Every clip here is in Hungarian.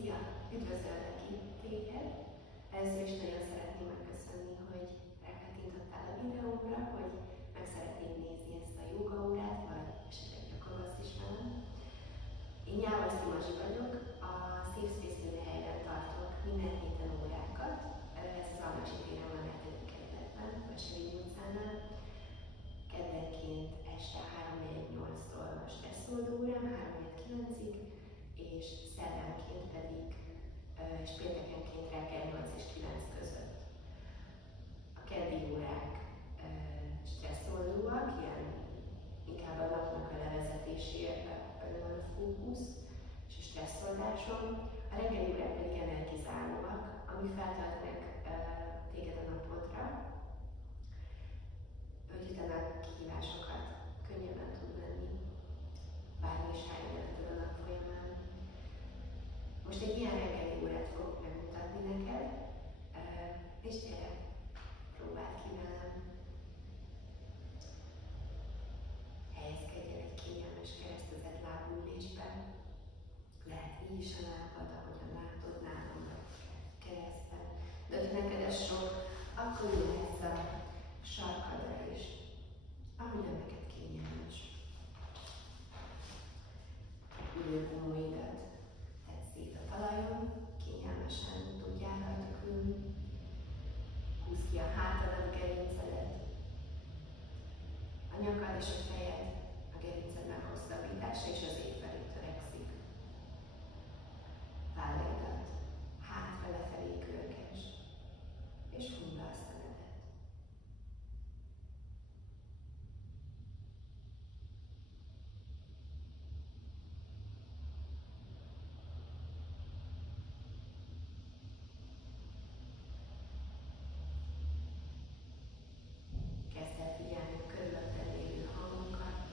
Szia! Üdvözöllek itt téged! Először is nagyon szeretném megköszönni, hogy rákattintottál a videómra, hogy meg szeretnéd nézni ezt a jóga órát, vagy esetleg gyakorolsz is velem. Én Jávor Szimasi vagyok, a Safe Space című helyben tartok minden héten órákat. Ez az Almási téren van 7. kerületben, Veselényi utcánál. Keddenként este 3-8-tól a stresszoldó órám, 3-9-ig, és szerdánként pedig, és péntekenként reggel 8 és 9 között. A keddi órák stresszoldóak, ilyen inkább a napnak a levezetésére fókusz és a stresszoldáson. A reggeli órák pedig energizálóak, amik feltartnak téged a napodra, hogy utána kihívásokat könnyebben tud menni, bármi is álljon előtted a nap folyamán. Most egy ilyen reggeli órát fogok megmutatni neked, és gyere, próbáld ki velem. Helyezkedj el egy kényelmes keresztezett lábülésben. Lehet így is a lábad, ahogyan látod nálam, vagy keresztben. De hogy neked ez sok, akkor ülhetsz a sarkadra is, ahogyan neked kényelmes. Ülőgumóidat tedd szét a talajon, kényelmesen tudjál rajta ülni. Húzd ki a hátadat, a gerincedet. A nyakad és a fejed a gerinced meghosszabbítása és az ég felé törekszik. Vállaidat hátra lefelé körges, és hundd a szemedet. Kezd el figyelni a körülötted lévő hangokat,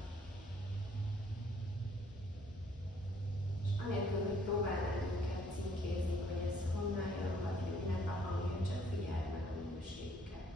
és anélkül, hogy próbálnád őket címkézni, hogy ez honnan jön, vagy hogy minek a hangja, csak figyeld meg a minőségüket.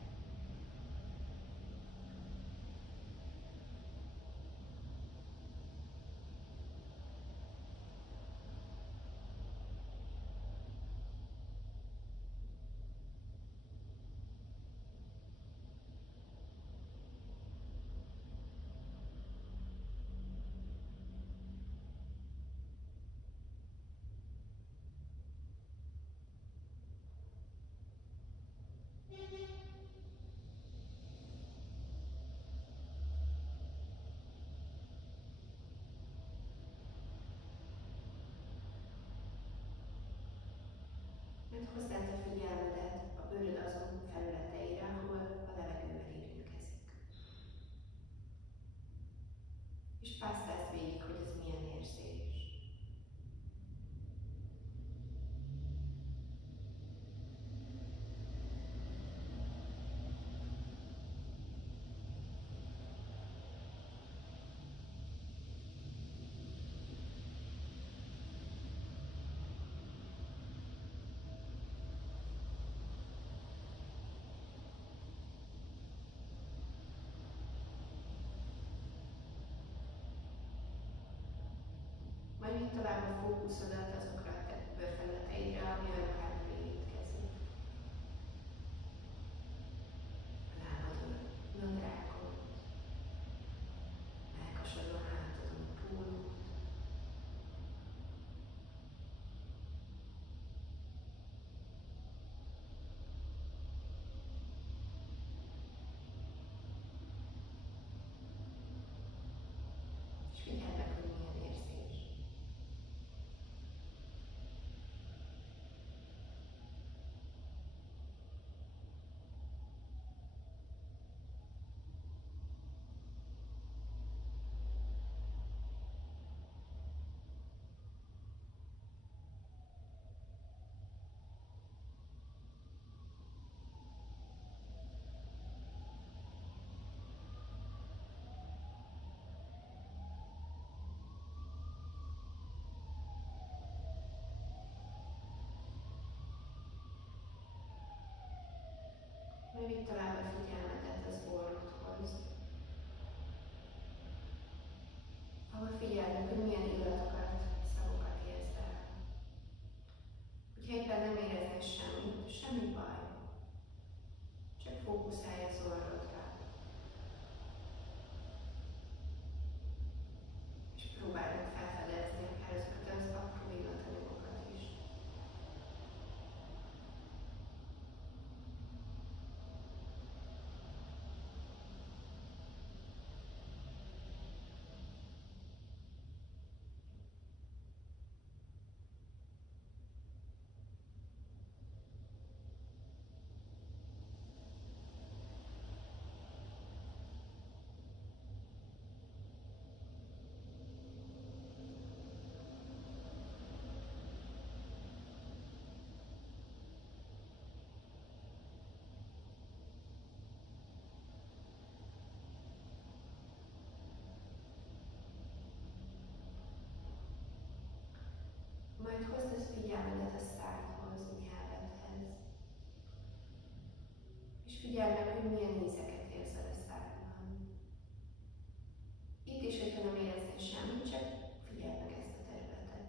Mert hozzád a figyelmedet a bőröd azon felületeire, ahol a levegővel érintkezik. És pásztázd végig, hogy ez milyen érzés. Majd vidd tovább a fókuszodat azokra a bőrfelületeidre, ami a lábadra érintkezik. A lábadon, nadrágon, mellkasodon, hátadon, pólót. És figyeld meg, hogy milyen érzés. Majd vidd tovább a figyelmedet az orrodhoz, ahol figyeld meg, hogy milyen illatokat, szagokat érzel. figyeld meg, hogy milyen ízeket érzel a szádban. Itt is, hogyha nem éreznél semmit, csak figyeld meg ezt a területet.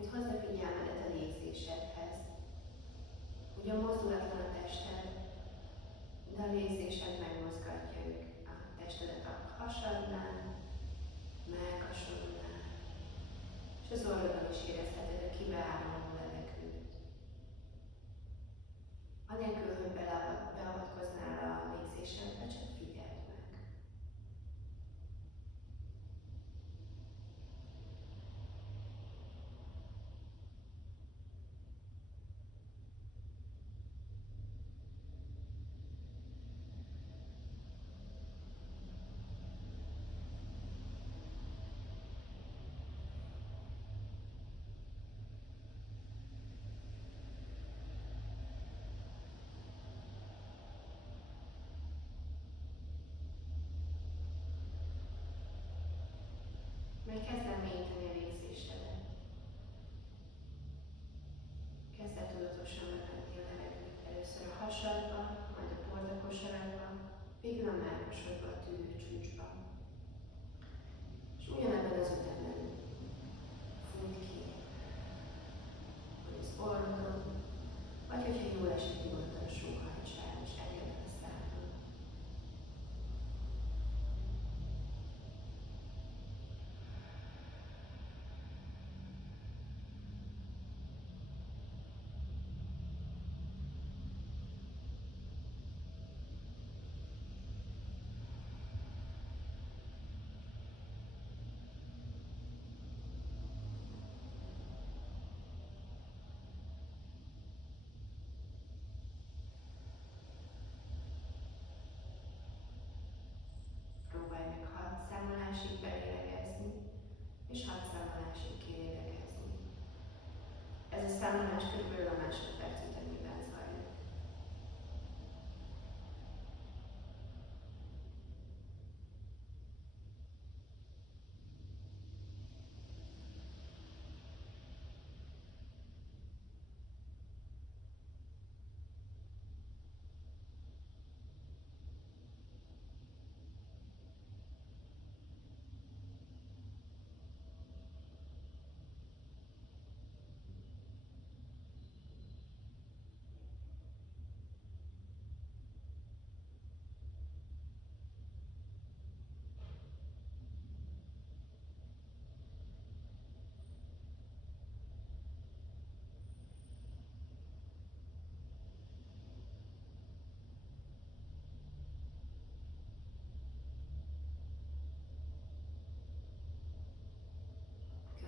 Itt hozd a figyelmedet a légzésedhez. Ugye mozdulatlan a tested, de a légzésed megmozgatja a testedet a hasadnál, mellkasodnál, és az orrodon is érezheted a kibeáramló levegőt. Anélkül, hogy beavatkoznál a légzésedbe, csak figyeld meg. Majd kezd elmélyíteni a légzésedet. Kezd el tudatosan bevenni a levegőt. Először a hasadba, majd a pordakosaradba, végül a mellkasodba, a tüdőcsúcsba. És ugyanebben az ütemben fújt ki, hogy az orrodon, vagy hogyha jól esik, nyugodtan sóhajtsál, és eljöjjön a szádon. Próbálj meg 6 számolásig belélegezni, és 6 számolásig kilélegezni. Ez a számolás körülbelül a másodperc ütemében zajlik.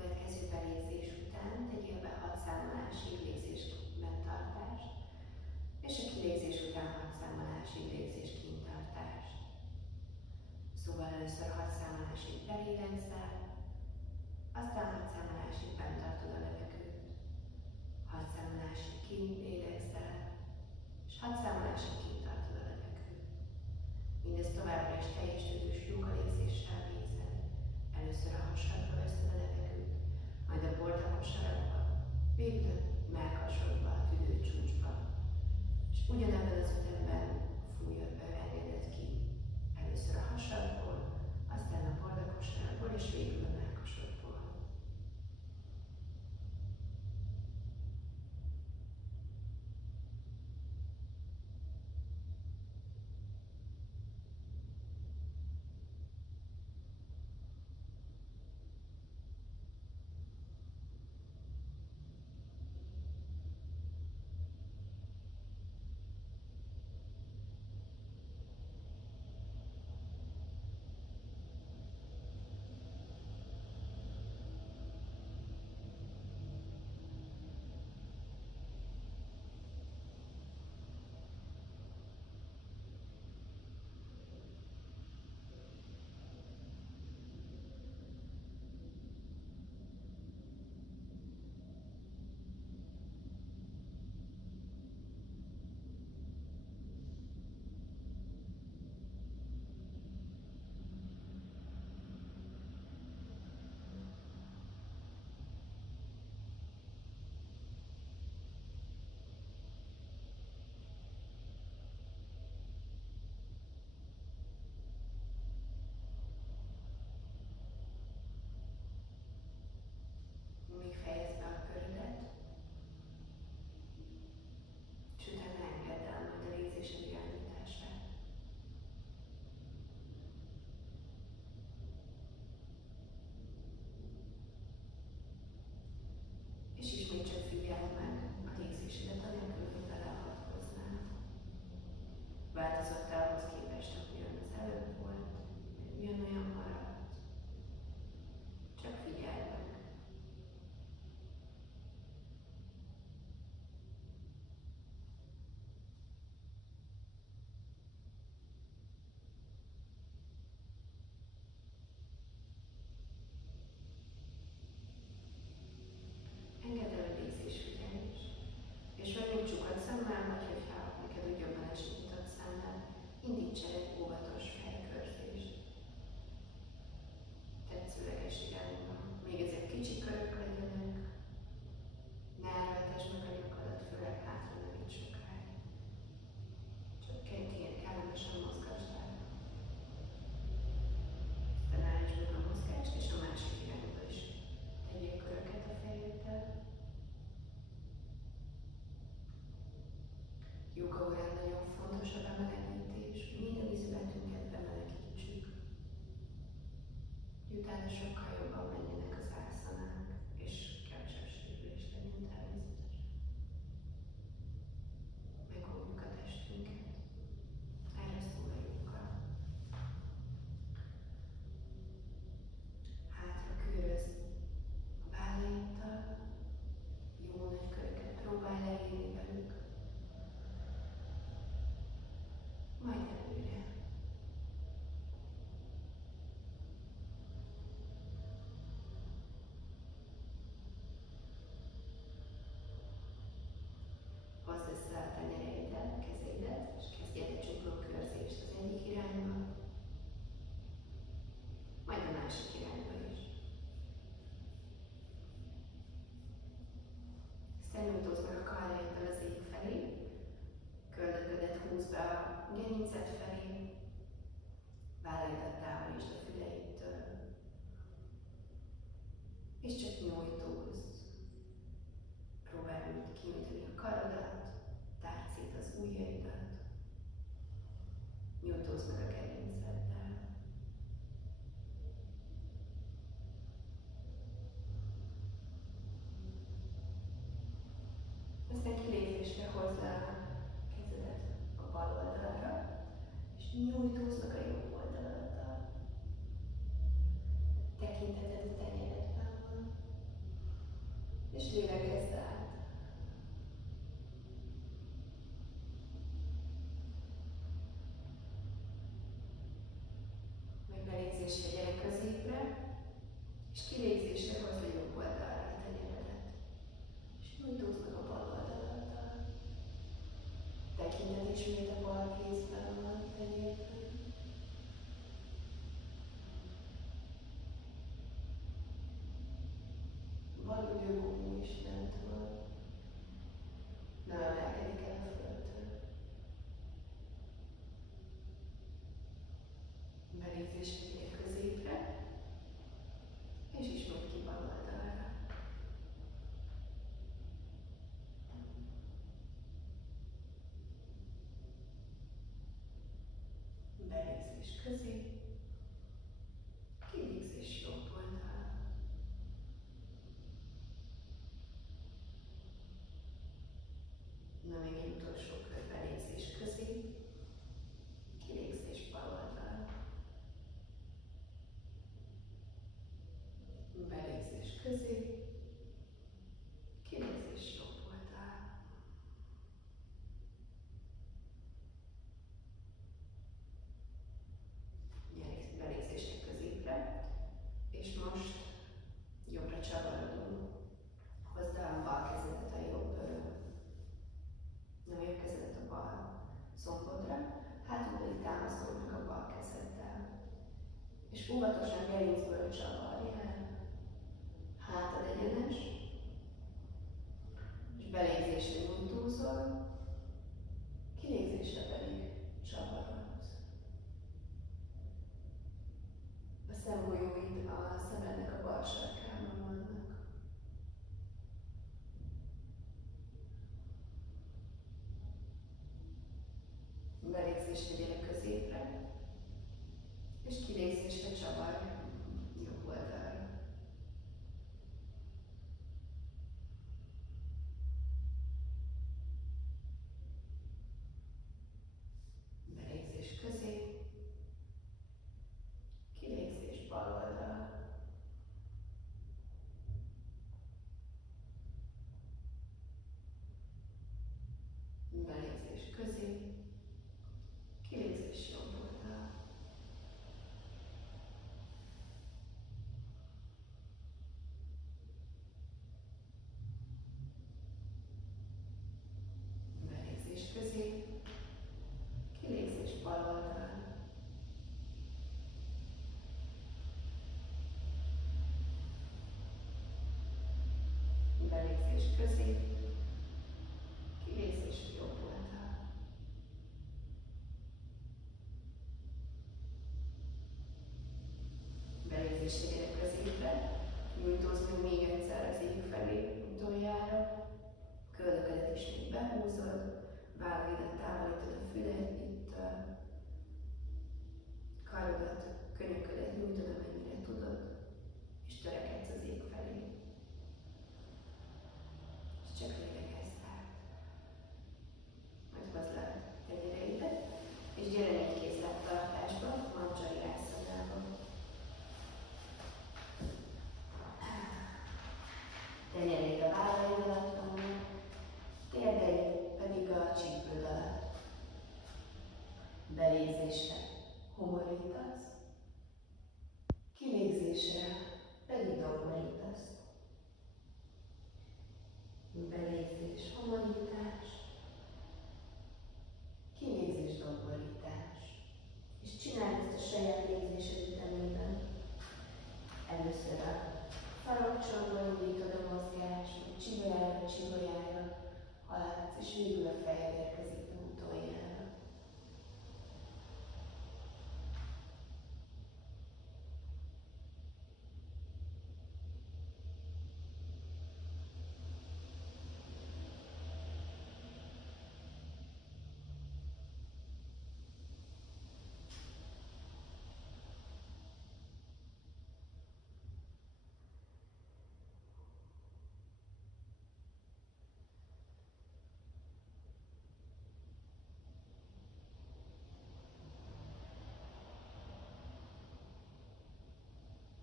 Következő belégzés után tegyél be 6 számolásig légzésben tartást, és a kilégzés után 6 számolásig légzés kintartást. Szóval először 6 számolásig belélegzel, aztán 6 számolásig bent tartod a levegőt, 6 számolásig kilélegzel, és 6 számolásig kint tartod a levegőt. Mindezt továbbra is teljes tüdős lyukalégzéssel végzed. Először a hasadba veszed a levegőt, majd a bordakosaradba, végül a mellkasodba, a tüdőcsúcsba. És ugyanebben az ütemben fújod be, engeded ki. Először a hasadból, aztán a bordakosaradból, és végül a mellkasodból. Még fejezd be a körödet, és utána engedd el majd a légzésed irányítását. És ismét csak figyeld meg a légzésedet, anélkül, hogy beleavatkoznál. Változott ahhoz képest, ahogyan az előbb volt, ugyanolyan maradt. Csak figyeld meg. Engedd el a légzésfigyelés. És vagy még csukott szemmel, vagy hogyha neked úgy jobban esik nyitott szemmel, indíts el egy óvatos fejkörzést. Tetszőleges irányba. Még ezek kicsi körök legyenek. Ne elvetesd meg a nyakadat, főleg hátra nem így sokáig. Csak kellemesen mozgasd el. Aztán állítsd meg a mozgást, és a másik irányba is tegyél köröket a fejeddel. Jóga órán nagyon fontos a bemelegítés, minden izületünket bemelegítsük. Utána sokkal jobban menjenek az ászanák, és kevesebb sérülés legyen természetesen. Megóvjuk a testünket. Erre szól a jóga. Hátra kőrözd a vállaiddal, jó nagy köröket próbálj leírni velük. Majd előre. Hozd össze a tenyereidet, kezeidet, és kezdj egy csukló körzést az egyik irányba, majd a másik irányba is. Aztán nyújtózd meg a karjaiddal az ég felé, köldöködet húzd be a gerinced felé, vállaidat távolítsd a füleidtől, és csak nyújtózz. Próbálj kinyújtani a karodat, tárd szét az ujjaidat, nyújtózz meg a gerinceddel. Aztán kilépésre hozd le a kezedet a bal oldalra, és nyújtózz meg a jobb oldaladdal. Tekinteted a tenyeredben van, és lélegezz át. Majd belégzésre gyere középre, és kilégzésre hozd a jobb oldalra a tenyeredet, és nyújtózz meg a bal oldaladdal. Tekinted ismét a bal kézben van a tenyérben. Bal ülőgumó is lent van. Nem emelkedik el a földtől. Belégzésre gyere középre, és ismét ki bal oldalra. Belégzés közé, kilégzés jobb oldalra. Na még egy utolsó kör, belégzés közé, kilégzés bal oldalra. Belégzés közé, kilégzés jobb oldalra. közé, kilégzés jobb oldal. Belégzés közé, kilégzés bal oldal. Belégzés közé, kilégzés jobb oldal. Belégzés tegyenek középre, nyújtózunk még egyszer az ég felé utoljára. Köldöködet ismét behúzod, vállaidat távolítod a füledtől, karodat, könyöködet nyújtod, amennyire tudod, és törekedsz az ég felé. És csak lélegezz át. Majd hozd le a tenyereidet, és gyere négy kézlábtartásba, mandzsari ásszanába. Tenyereid a vállaid alatt vannak, térdeid pedig a csípőd alatt. Belégzésre homorítasz, kilégzésre pedig domborítasz. Belégzés, homorítás, kilégzés, domborítás. És csináld ezt a saját légzésed ütemében. Először a farokcsomból indítod a mozgást, csigolyára haladsz, és végül a fejed érkezik be utoljára.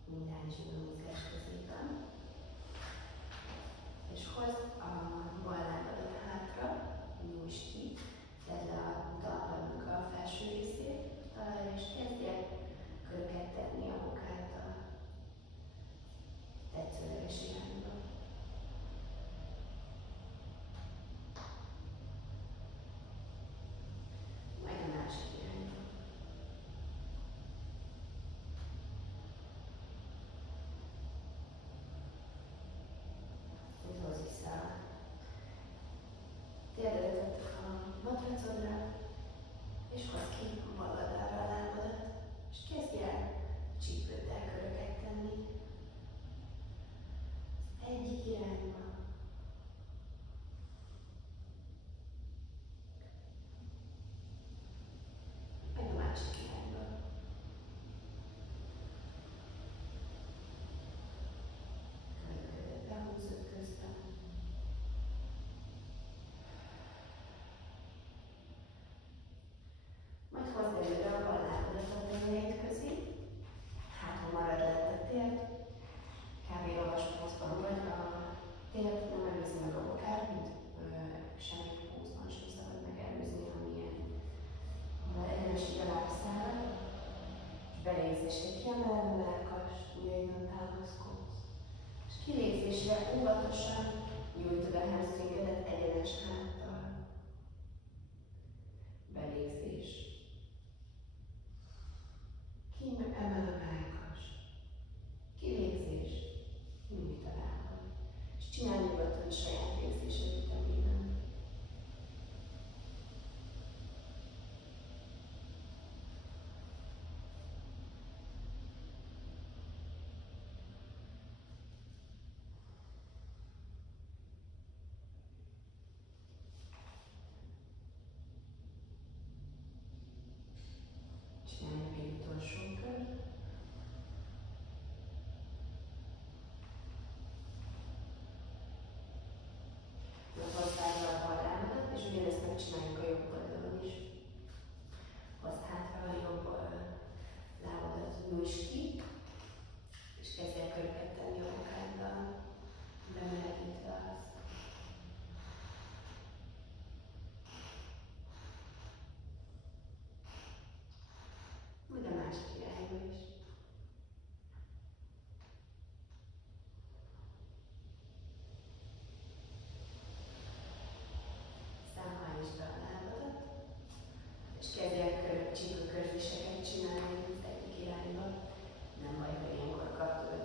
Minden zsíva mozgás középen. És hozd a bal lábadat hátra, nyújtsd ki, tedd le a talpadnak a felső részét, talajra, és kezdj el köröket tenni a bokáttal. Tetszőleges irányba. Majd a másik irányba. Hozz vissza a térdedet a matracodra, és hozd ki a bal oldalra a lábadat, és kezdj el a csípőddel köröket tenni. Egyik irányba. Meg a másik irányba. Köröködet behúzod közben. Majd hozd elő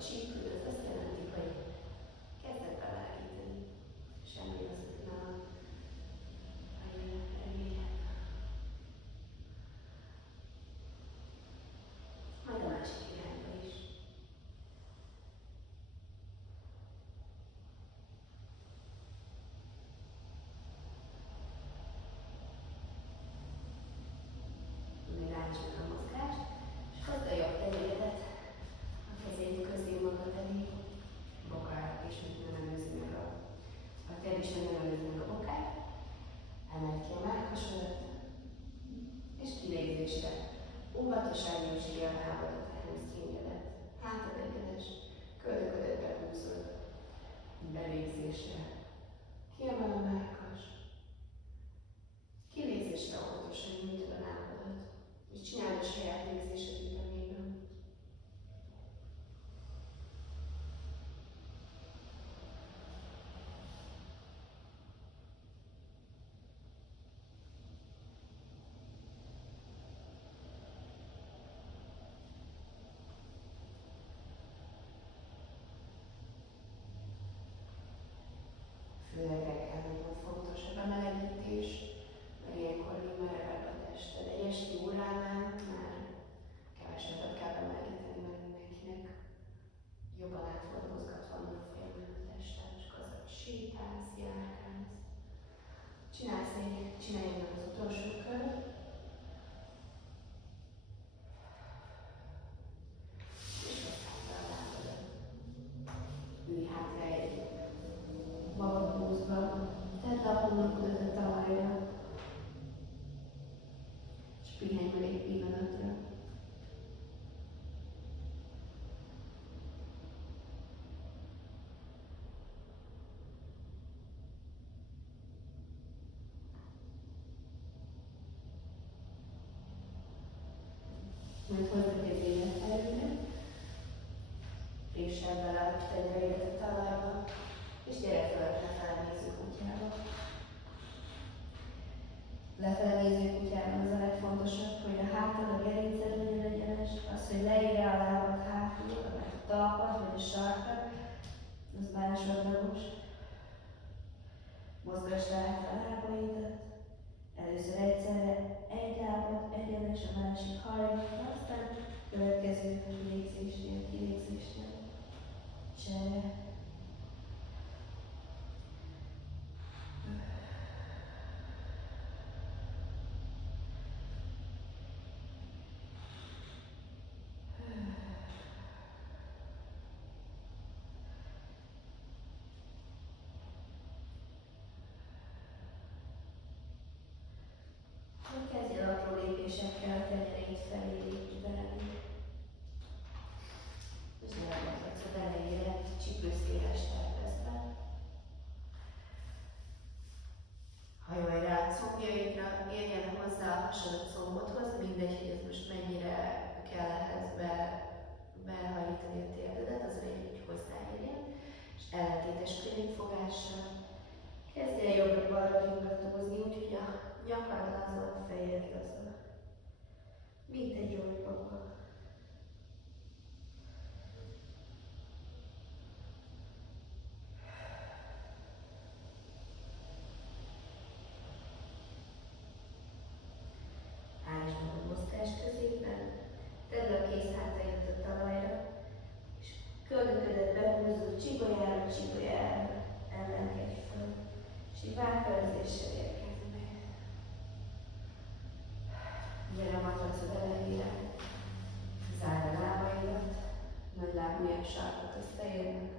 csípőd, az azt jelenti, hogy kezdett belágítani. Semmi rosszatlan a reményed. Majd a másik irányba is. Még állítsuk a mozgást, és hozd a jobb tejédet a kezét közé magad elé, bokára, és nem előzi meg a tedd is nem előzi meg a bokát. Emeld ki a mellkasodat, és kilégzésre. Óvatosan nyújtsd ki a lábadat, a hamstringedet. Hátad egyenes, köldöködet behúzod. Belégzésre. Kiemel a mellkas. Kilégzésre óvatosan nyújtod a lábadat. És csináld a saját légzésed ütemében. Főleg reggelben fontosabb a melegítés, mert ilyenkor még merevebb a tested. Egy esti óránál már kevesebbet kell bemelegíteni, mert mindenkinek jobban át volt mozgatva a folyamán a tested, és akkor sétálsz, járkálsz. Csinálj meg az utolsó kört. És hozzád a lábadat. Ülj hátra egy magadhúzva, tedd a homlokodat a talajra, és pihenj meg egy pillanatra. Majd hozd a kezédet előre, frissebb bele a tenyereidet a talajba, és gyere fel lefele néző kutyába. Lefele néző kutyában az a legfontosabb, hogy a hátad, a gerinced legyen egyenes, az, hogy leírja a lábad hátul, mert a talpad vagy a sarkad, az másodlagos. Mozgasd át a lábaidat. Először egyszerre egy lábad egyenes, a másik hajlítva, aztán következő kilégzésnél. Csere. Kezdj el apró lépésekkel a tenyereid felé lépni. És lerakadsz az elejére, csípőszéles tervezve. Hajolj rá a combjaidra, érjen hozzá a hasad a combodhoz, mindegy, hogy ez most mennyire kell ehhez behajlítani a térdedet, az a lényeg, hogy hozzáérjen. És ellentétes könyvfogással kezdj el jobbra-balra ringatózni, úgyhogy a nyakad lazad, fejed lazad. Mint egy olybabba. Állítsd meg a mozgás középen, tedd le a kéz hátaidat a talajra, és köldöködet behúzod csigolyára, emelkedj fel, és így változéssel érkezz meg. Gyere a matracod elejére, zárd a lábaidat, nagy lábujjak sarkot összeérnek,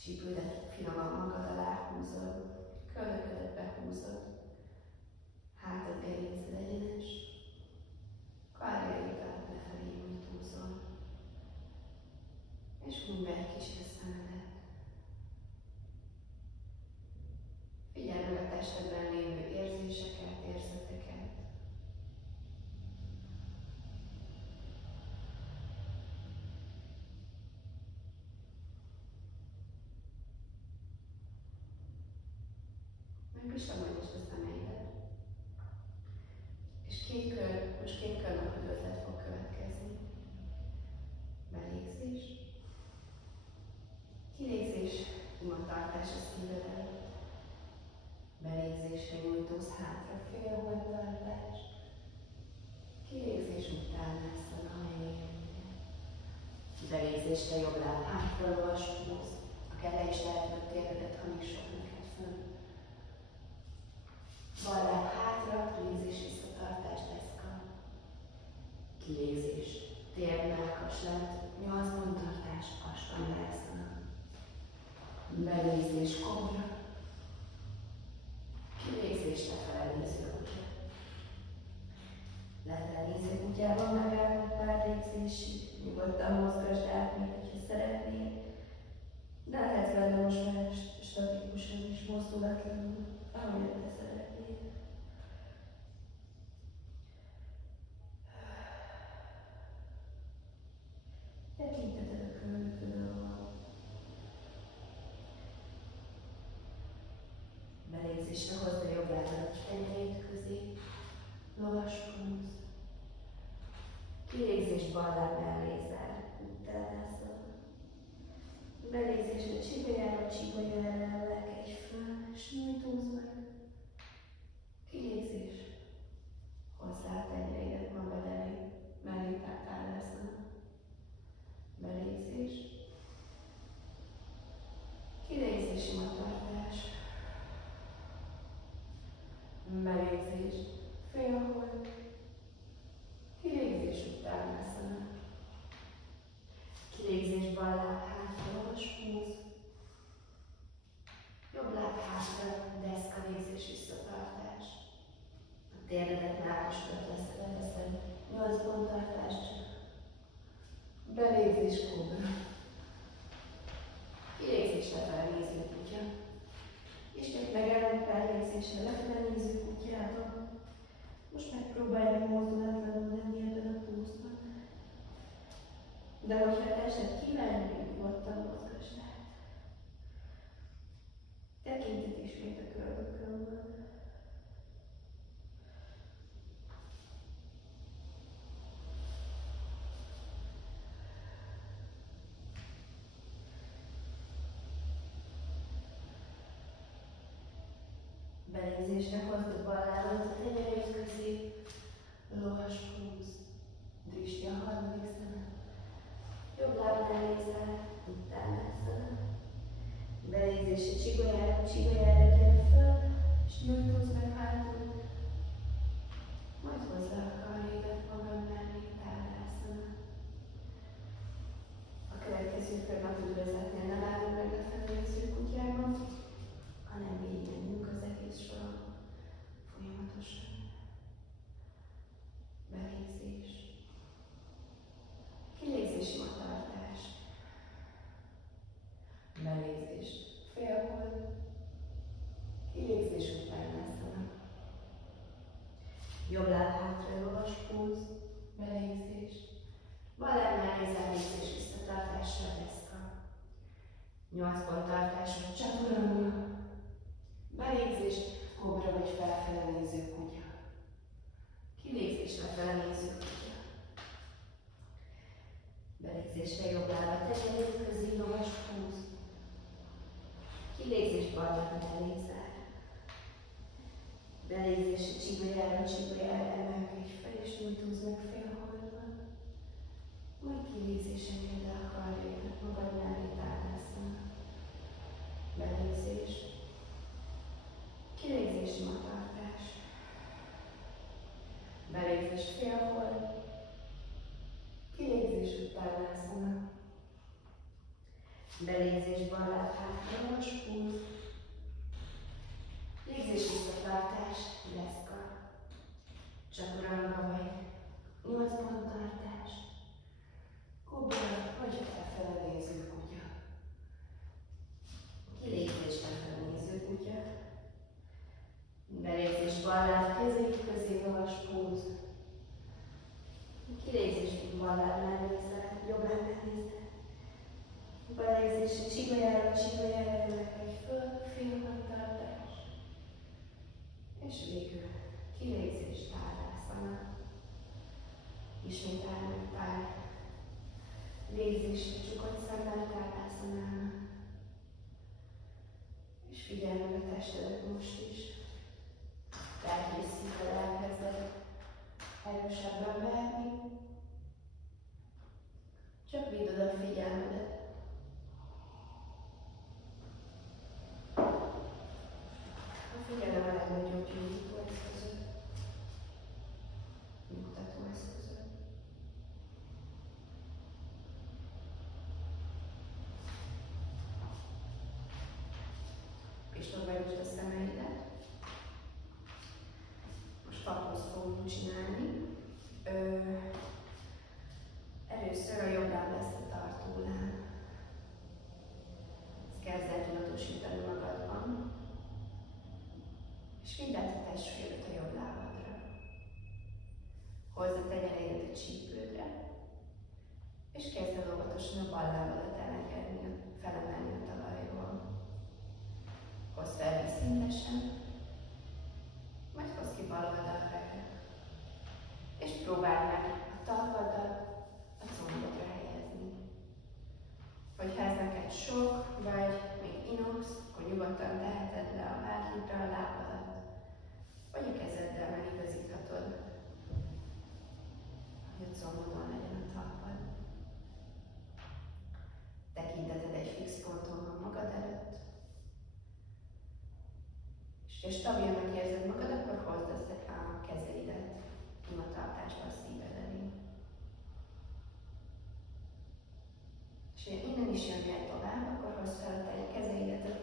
csípődet finoman magad alá húzod, köldöködet behúzod, hátad gerinced egyenes, karjaidat lefelé nyújtózol, és húny be egy kis szemedet. Figyeld meg a testedben lévő érzéseket, érzeteket. Megpisamolj most a szemeidet. És most két körnapod ötlet fog következni. belégzés, kilégzés, imatartás a szíved előtt, belégzésre nyújtóz hátra, félholdtartás, kilégzés után lesz a helyén. Belégzésre jobb láb hátra, lovas húz, akár le is lehet, hogy térdedet hamisod neked fönn. Bal láb hátra, légzés, visszatartás, deszka. Kilégzés, térd, mellkas lent, 8 ponttartás, Ashtanga-aszana. Belégzés, kobra. Kilégzés, lefele néző kutya. Lefele néző kutyában megállunk pár légzésig. Nyugodtan mozgasd át, mint hogyha szeretnél. De lehet vele most már statikusan is, mozdulatlanul, ahogy te szeretnél. Tekinteted a körülön van. Belégzésre hozd a jobb lábadat tenyerét közé, lovas púz. Kilégzés bal láb mellé zár, utánászol. Belégzésre csigolyára emelkedj föl, és nyújtózz meg. Kilégzés. Hozzá a tenyereidet magad elé, mellé tátálászol. Belégzés. Kilégzés, imatartás. Belégzés. Félhold. Kilégzés után leszel. Kilégzés bal láb hátra, lovas húz. Jobb láb hátra, deszka, légzés, visszatartás. A térdedet mákosodat leszed, 8 ponttartás csak. Belégzés, kóbra. Kilégzés, lefele néző kutya. Ismét megállunk belégzésre, lefele néző kutyában. Most megpróbálj meg mozdulatlanul lenni ebben a pózban. De hogyha tested kívánni, nyugodtan mozgasd át. Tekintet ismét a köldökön van. Belégzésre hozd a bal lábadat a tenyereid közé, lovas húz, dristi a harmadik szemed. Jobb lábnál nézel, utánászol. Belégzésre csigolyára gyere föl, és nyújtózz meg hátul. Majd hozzá a karjaidat magad mellé, tálászol. A következő kör napi vezetnél nem állunk meg a felnéző kutyában, hanem végigmenjünk az egész soron folyamatosan. Belégzés. Kilégzés, imatartás. Belégzés. Félhold. Kilégzés után leszel. Jobb láb hátra, lovas púz. Belégzés. Bal lábnál nézel, légzés, visszatartásra, deszka. 8 ponttartásra, csatoranga. Belégzés, kobra vagy felfele néző kutya. Kilégzés, lefele néző kutya. Belégzésre jobb lábat tenyeréd közé, lovas húz. Kilégzés, bal láb mellé zár. Belégzésre csigolyára emelkedj fel, és nyújtózz meg félholdban. Majd kilégzésen nyújt el a karjaidat, magad mellé tálászol. Belégzés. Kilégzés, imatartás. Belégzés, félhold. Kilégzés utánászol. Belégzés, bal láb hátra, lovas húz. Légzés, visszatartás, deszka. Csatoranga vagy, 8 ponttartás. Kobra vagy felfele néző kutya. Kilégzés, lefele néző kutya. Belégzés, bal láb közé, lovas púz. Kilégzés, bal lábnál nézel, jobb lábnál nézel. Belégzés, csigolyára emelkedj föl, félponttartás. És végül kilégzés, tálászana. Ismét áll meg pár Légzésre csukott szemmel táplázom, és figyelj meg a testedet most is. Lehet, hogy szíved elkezded erősebben verni. Csak vidd oda a figyelmedet. A figyelem a legnagyobb gyógyító eszközök, nyugtató eszközök. Pislogd meg most a szemeidet. Most paphoz fogunk csinálni. Először a jobb láb lesz a tartóláb. Ezt kezd el tudatosítani magadban. És vidd át a testsúlyodat a jobb lábadra. Hozd a tenyereidet a csípődre, és kezd el óvatosan a bal lábadat elengedni, felemelni a talajról. Hozd fel vízszintesen, majd hozd ki bal oldalra, és próbáld meg a talpadat a combodra helyezni. Hogyha ez neked sok, vagy még inoksz, akkor nyugodtan teheted le a vádlitra a lábadat, vagy a kezeddel megigazíthatod, hogy a combodon legyen a talpad. Tekinteted egy fix ponton van magad előtt, és ha stabilnak érzed magad, akkor hozd azt a kezeidet imatartásba a szíved elé. És ha innen is jönnél tovább, akkor hozd fel a kezeidet a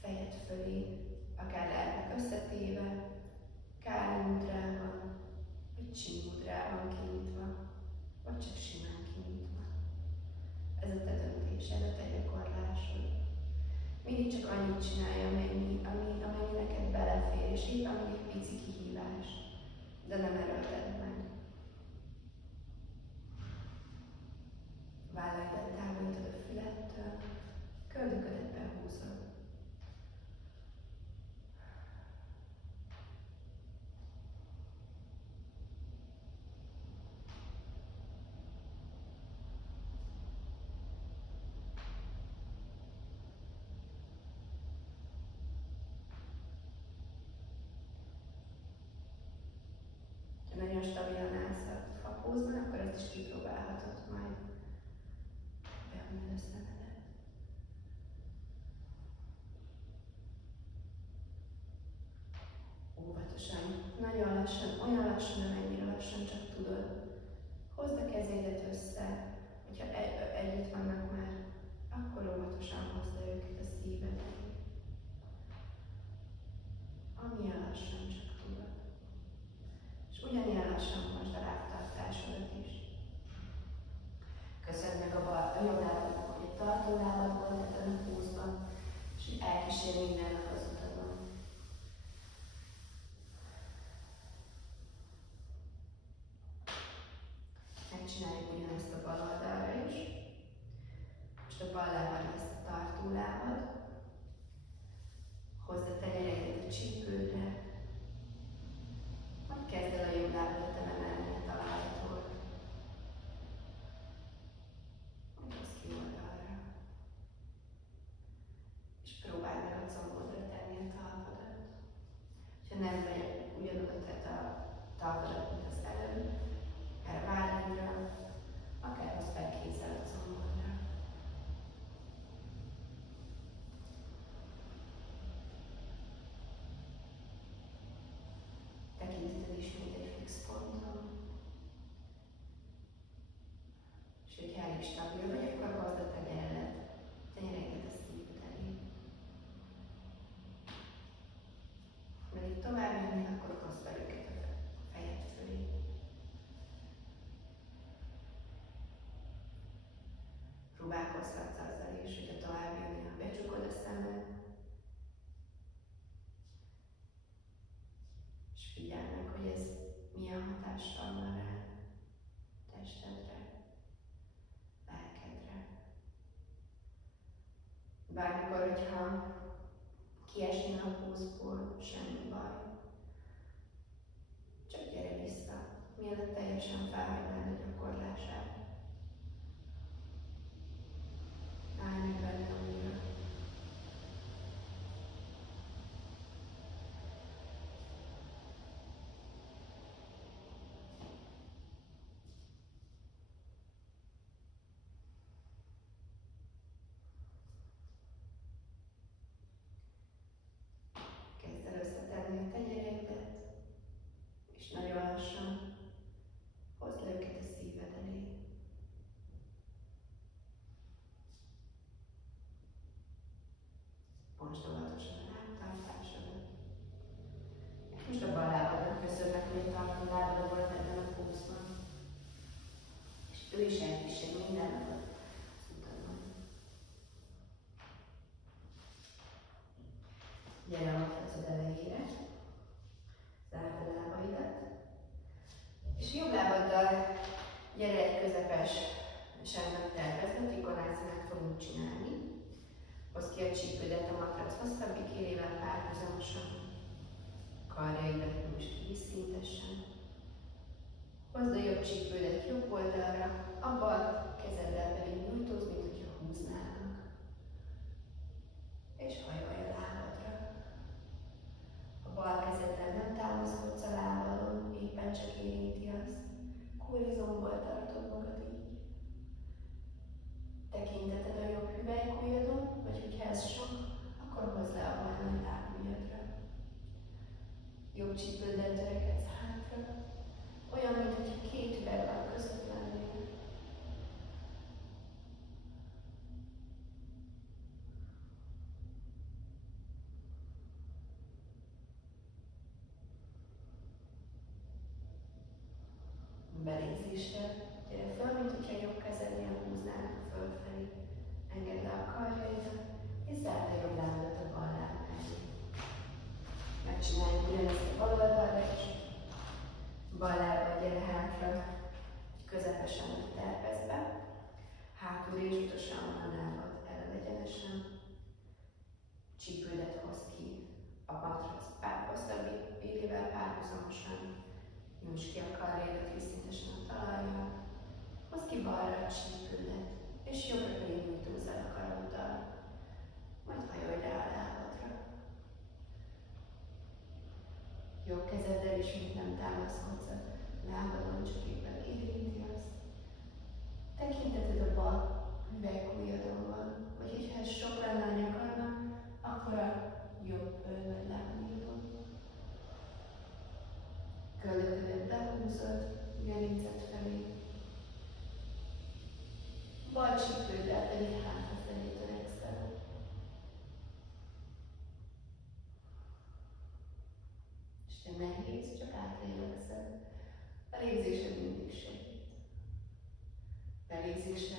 fejed fölé, akár lehetnek összetéve, káli mudrában, vagy csin mudrában kinyitva, vagy csak simán kinyitva. Ez a te döntésed, a te gyakorlásod. Mindig csak annyit csinálj, amennyi neked belefér, és épp amíg egy pici kihívás, de nem erőlted meg. Vállaidat távolítod a fülettől, köldöködet behúzod. Ha nagyon stabilan állsz a fakózban, akkor ezt is kipróbálhatod majd. Behúzod a szemedet. Óvatosan, nagyon lassan, olyan lassan, amennyire lassan csak tudod. Hozd a kezeidet össze, hogyha együtt vannak már, akkor óvatosan hozd le őket a szíved elé. Amilyen lassan csak tudod. És ugyanilyen lassan hozd a lábtartásodat is. Köszönj meg a jobb lábadnak, hogy egy tartó lábad volt ebben a húzban, és elkísér minden nap az utadon. Megcsináljuk ugyanezt a bal oldalra is. Most a bal lábad lesz a tartó lábad. Hozd a tenyereidet a csípődre. Majd kezd el a jobb lábadat emelni a talajtól. Majd hozd ki oldalra. És próbáld meg a combodra tenni a talpadat. Ha nem vagy ugyanoda tedd a talpadat, mint az előbb, akár a vádlidra, akár hozd fel kézzel a combodra. Tekinteted ismét egy fix ponton. És hogyha elég stabil vagy, akkor hozd a tenyereidet a szíved elé. Ha pedig tovább jönnél, akkor hozd be őket a fejed fölé. csípődet jobb oldalra, a bal kezeddel pedig nyújtózz, mint hogyha húznának. És hajolj a lábadra. A bal kezeddel nem támaszkodsz a lábadon, éppen csak érinti azt. Horizontból tartod magad így. Tekinteted a jobb hüvelykujjadon, vagy hogyha ez sok, akkor hozd le a bal nagy lábujjadra. Jobb csípőddel törekedsz hátra, olyan, mintha két üvegláb között lennél. Belégzésre gyere föl, mint hogyha jobb kezednél húznának fölfelé. Engedd le a karjaidat, és zárd a jobb lábadat a bal láb mellé. Megcsináljuk ugyanezt a bal oldalra is. Bal lábbal gyere hátra, közepesen terpezve. Hátul és utasan van a lábad, el egyenesen. Csípődet hozd ki a matrac hosszabbítével párhuzamosan. Nyújtsd ki a karjaidat vízszintesen a talajjal. Hozd ki balra a csípődet, és jobbra pedig nyújtózz el a karoddal. Majd hajolj rá a lábadra. Jobb kezeddel ismét nem támaszkodsz a lábadon, csak éppen érinti azt. Tekinteted a bal hüvelykujjadon van, vagy hogyha ez sok lenne a nyakadnak, akkor a jobb nagy lábujjadon. Köldöködet behúzod, gerincet felé. Bal csípőddel pedig hátrafelé töreksz el. És te nehéz, csak átlélegzed. A légzésed mindig segít. Belégzésre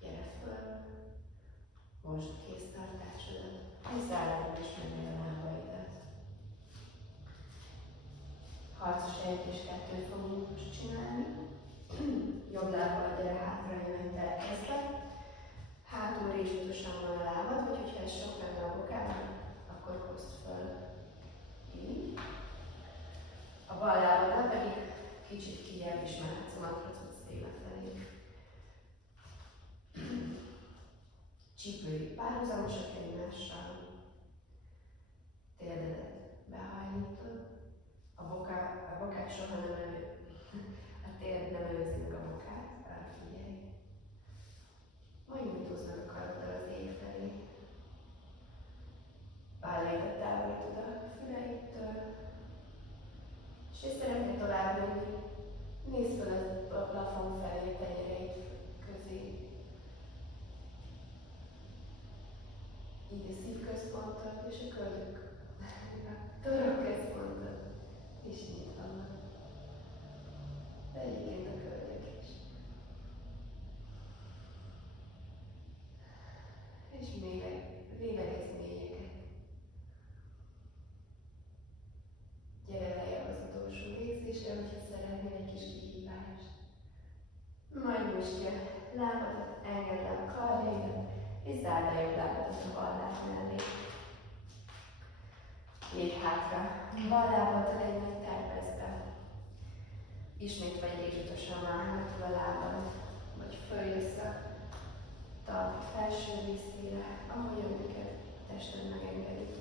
gyere föl, most a kéztartásodat, és zárd is menni a lábaidat. Harcos 1 és 2 fogunk most csinálni. Jobb lábbal gyere hátra, jön elkezdve. Hátul rézsútosan van a lábad, vagy hogyha ez sok lenne a bokában, akkor hozd föl. Így. A bal lábaddal pedig kicsit kijebb is mehetsz a matracot széle felé. Csípőid párhuzamosak egymással. Térdedet behajlítod. A bokák soha nem a térd nem előzi meg a bokát, figyelj. Majd nyújtózz meg a karoddal az ég felé. Vállaidat távolítod a füleittől. És ezt szeretnél tovább menni. Nézd fel a plafon felé, tenyereid közé. Így a szívközpontot és a toroközpontot is nyitva van. De egyébként a köldök is. És lélegezz mélyeket. Gyere lejjebb az utolsó légzésre, hogyha szeretnél egy kis kihívást. Majd nyújtsd ki a lábadat, engedd le a karjaidat, és zárd a jobb lábadat a bal láb mellé. Lépj hátra, bal lábaddal egy nagy terpezbe. Ismét vagy rézsútosan van hátul a lábad, vagy följössz a talp felső részére, ahogyan neked a tested megengedi.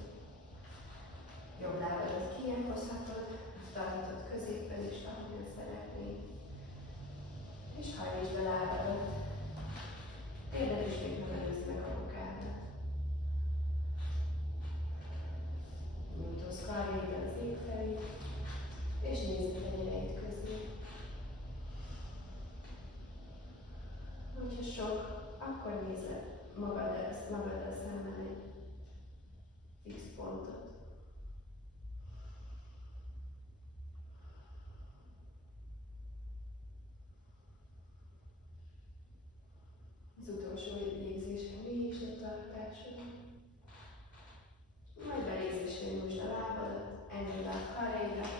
Jobb lábadat kijebb hozhatod, tartod középen is, ahogyan szeretnéd. És hajlítsd a lábadat. Térded ismét nem előzd meg a bokádat. Nyújtózz karjaiddal az ég felé, és nézd a tenyereid közé. Hogyha sok, akkor nézd magaddal szemben egy fix pontot. Az utolsó légzésre mélyítsd a tartásod. Majd belégzésre nyújtsd a lábadat, engedd le a karjaidat,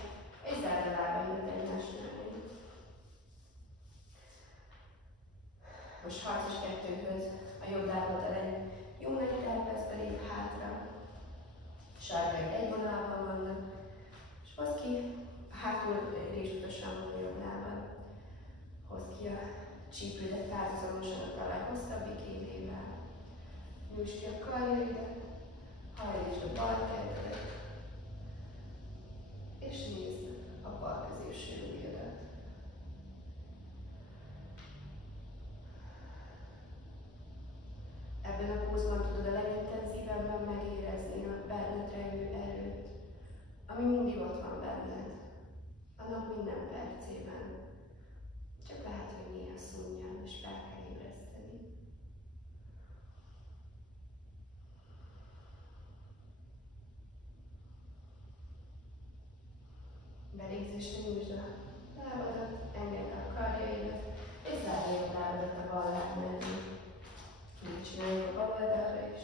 és zárd a lábaidat egymás mellé. Most harcos 2-höz a jobb lábaddal egy jó nagy terpezbe lép hátra. Sarkaid egy vonalban vannak, és hozd ki, hátul rézsútosan van a jobb lábad. csípődet párhuzamosan a talaj hosszabbik élével. Nyújtsd ki a karjaidat, hajlítsd a bal kezedet, és nézd a bal középső ujjadat. Ebben a pózban tudod a legintenzívebben megérezni a benned rejlő erőt, ami mindig ott van benned, a nap minden percében. Csak lehet, hogy néha szunnyad, és fel kell ébreszteni. Belégzésre nyújtsd a lábadat, engedd a karjaidat, és zárd a lábadat a bal láb mellé. Így csináljuk a bal oldalra is.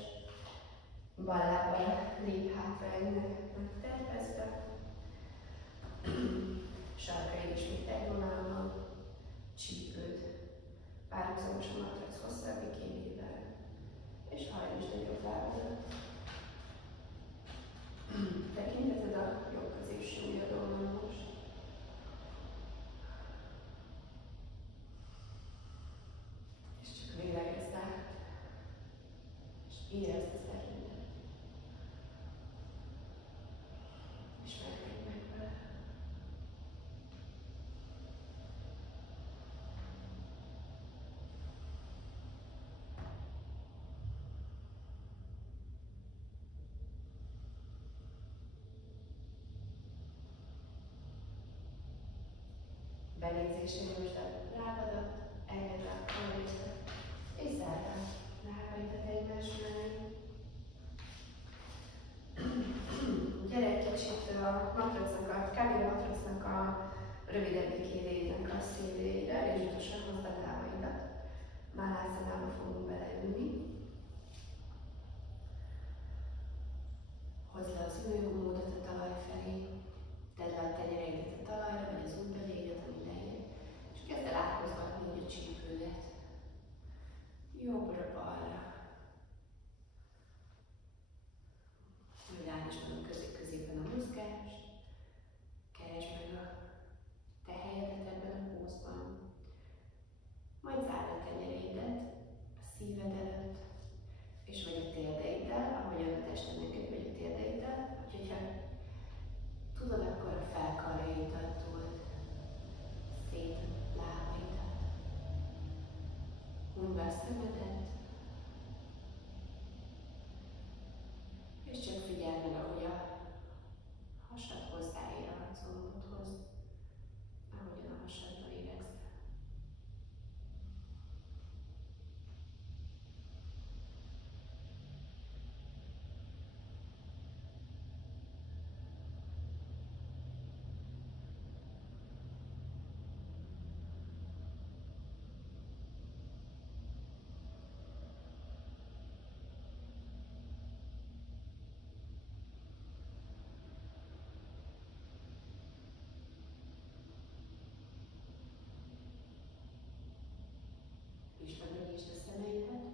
Bal lábbal lép hátra ennek tervezve. Sarkai ismét egy vonalban. Csípőd párhuzamos a matrac hosszabbik élével. És hajlítsd a jobb lábadat. Tekinteted a jobb középső ujjadon van most. És csak lélegezd át. És érezd az erődet. Ismerkedj meg vele. Belégzésre nyújtsd a lábadat, engedd a karjaidat, és zárd a lábaidat egymás mellé. Gyere egy kicsit a matracnak, kb. A matracnak a rövidebbik élének a szélére, és gyorsan hozd a lábaidat. Málászánába fogunk beleülni. Hozd le az ülőgumódat a talaj felé, tedd le a tenyereidet a talajra, vagy az ujjaidat, ami lejjel, és kezd el átmozgatni a csípődet. Jobbra-balra. Állítsd meg középen a mozgást, keresd meg a te helyedet ebben a pózban. Majd zárd a tenyereidet a szíved előtt, és vagy a térdeiddel, ahogyan a tested engedi, vagy a térdeiddel, úgyhogy ha tudod, akkor felkarjaitatod szét lábaidat. Hunyd be a szemedet, és csak figyeld meg, ahogy a hasad hozzáér a combodhoz, ahogyan a hasadba érezd. Nyisd a szemeidet,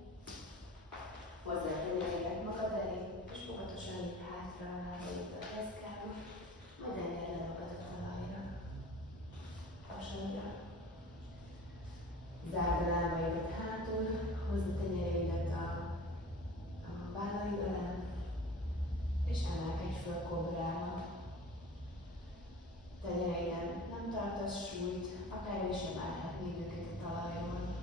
hozd a tenyereidet magad elé, és óvatosan lép hátra a lábaid a deszkába, majd engedd le magad a talajra, hasadra. Zárd a lábaidat hátul, hozd a tenyereidet a vállaid alá, és emelkedj föl kobrába. Tenyereiden nem tartasz súlyt, akár el is emelhetnéd őket a talajról.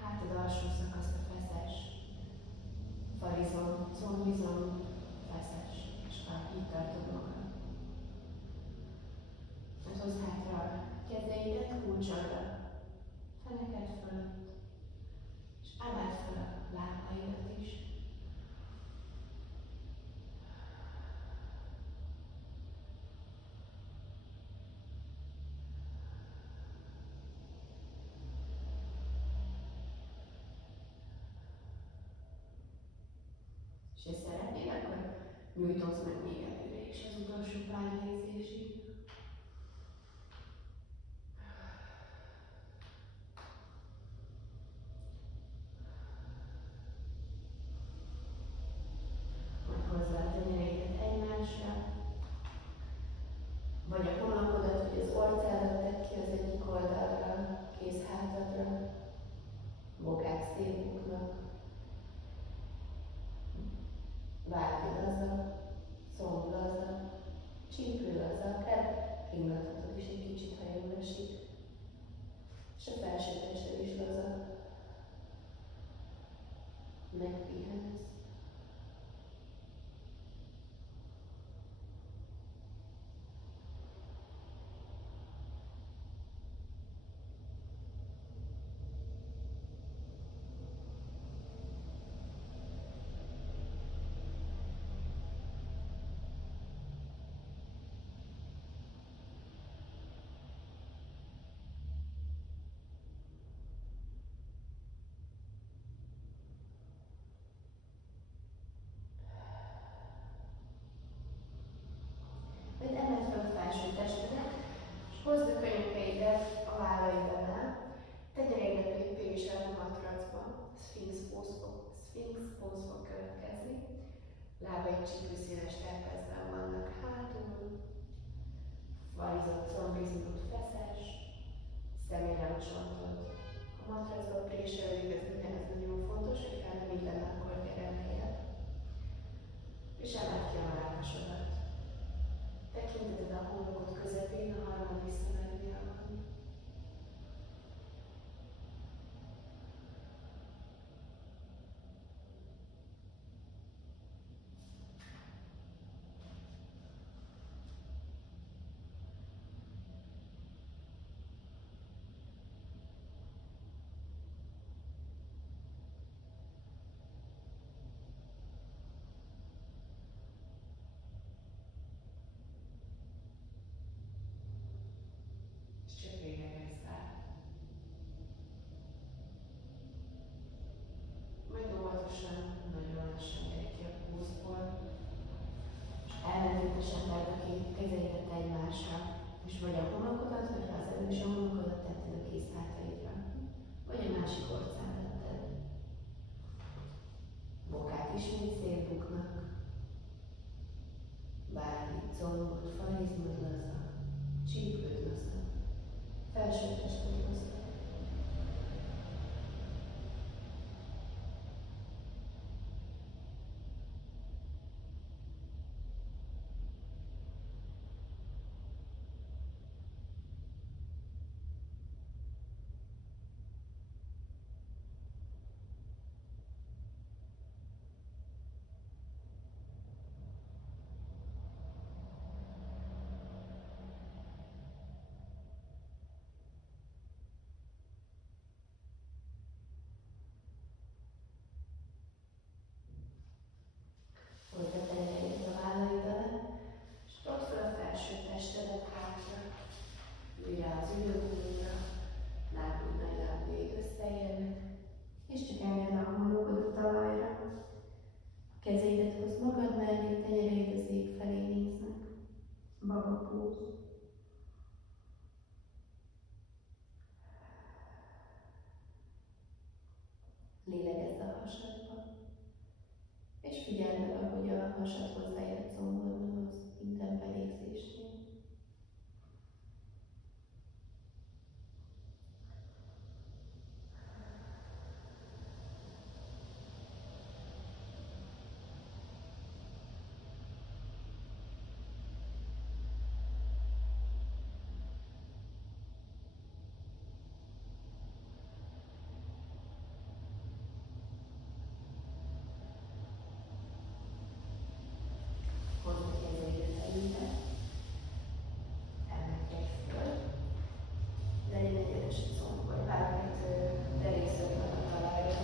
Hátad alsó szakasz a feszes, farizom, combizom, feszes, és így tartod magad. Majd hozd hátra a kezeidet kulcsodra, feneked fölött, és emeld fel a lábaidat is. És ha szeretnél, akkor nyújtózz meg még előre is az utolsó pár légzésig. Majd hozd le a tenyereidet egymásra, vagy a homlokodat, vagy az orcádat tedd ki az egyik ágy laza, szomb laza, csípő laza, akár ringathatod is egy kicsit, ha jól esik. És a felső tested is laza. Megpihensz. Majd emeld fel a felső testedet, és hozd a könyökeidet a vállaid alá. Tenyereidet pedig tévisel a matracba. Sphinx pose fog következni. Lábaid csípőszéles terpezben vannak hátul. Vajzott combizmot feszes. Személyen csontod. A matracba préselődik, ez nagyon fontos, hogy fel nem így lenne, akkor gyere helyet. És emeld ki a mellkasodat. Tekinteted a homlokod közepén a harmadik szemednél van. És csak lélegezz át. Majd óvatosan, nagyon lassan gyere ki a pózból, és ellentétesen tedd a két kezeidet egymásra, és vagy a homokodat, vagy ha az erős a homokodat tetted a kéz hátaidra, vagy a másik orcádat tedd. Bokák ismét szélbuknak, vállid, combod, farizmod laza, csípőd laza, felső tested laza. Hozd a tenyereidet a vállaid alá, és told fel a felső testedet hátra. Ülj rá az ülőhúzra, nagy lábujjaid összeérnek, és csak engedd a homlokod a talajra. A kezeidet hozd magad mellé, tenyereid az ég felé néznek. Baba póz. Lélegezz a hasadba, és figyeld meg, ahogy a hasad hozzáér a combodhoz, minden belégzésnél. Hozd a kezeidet előre, emelkedj föl, legyen egyenes a comb, vagy bármit derékszög van a talajra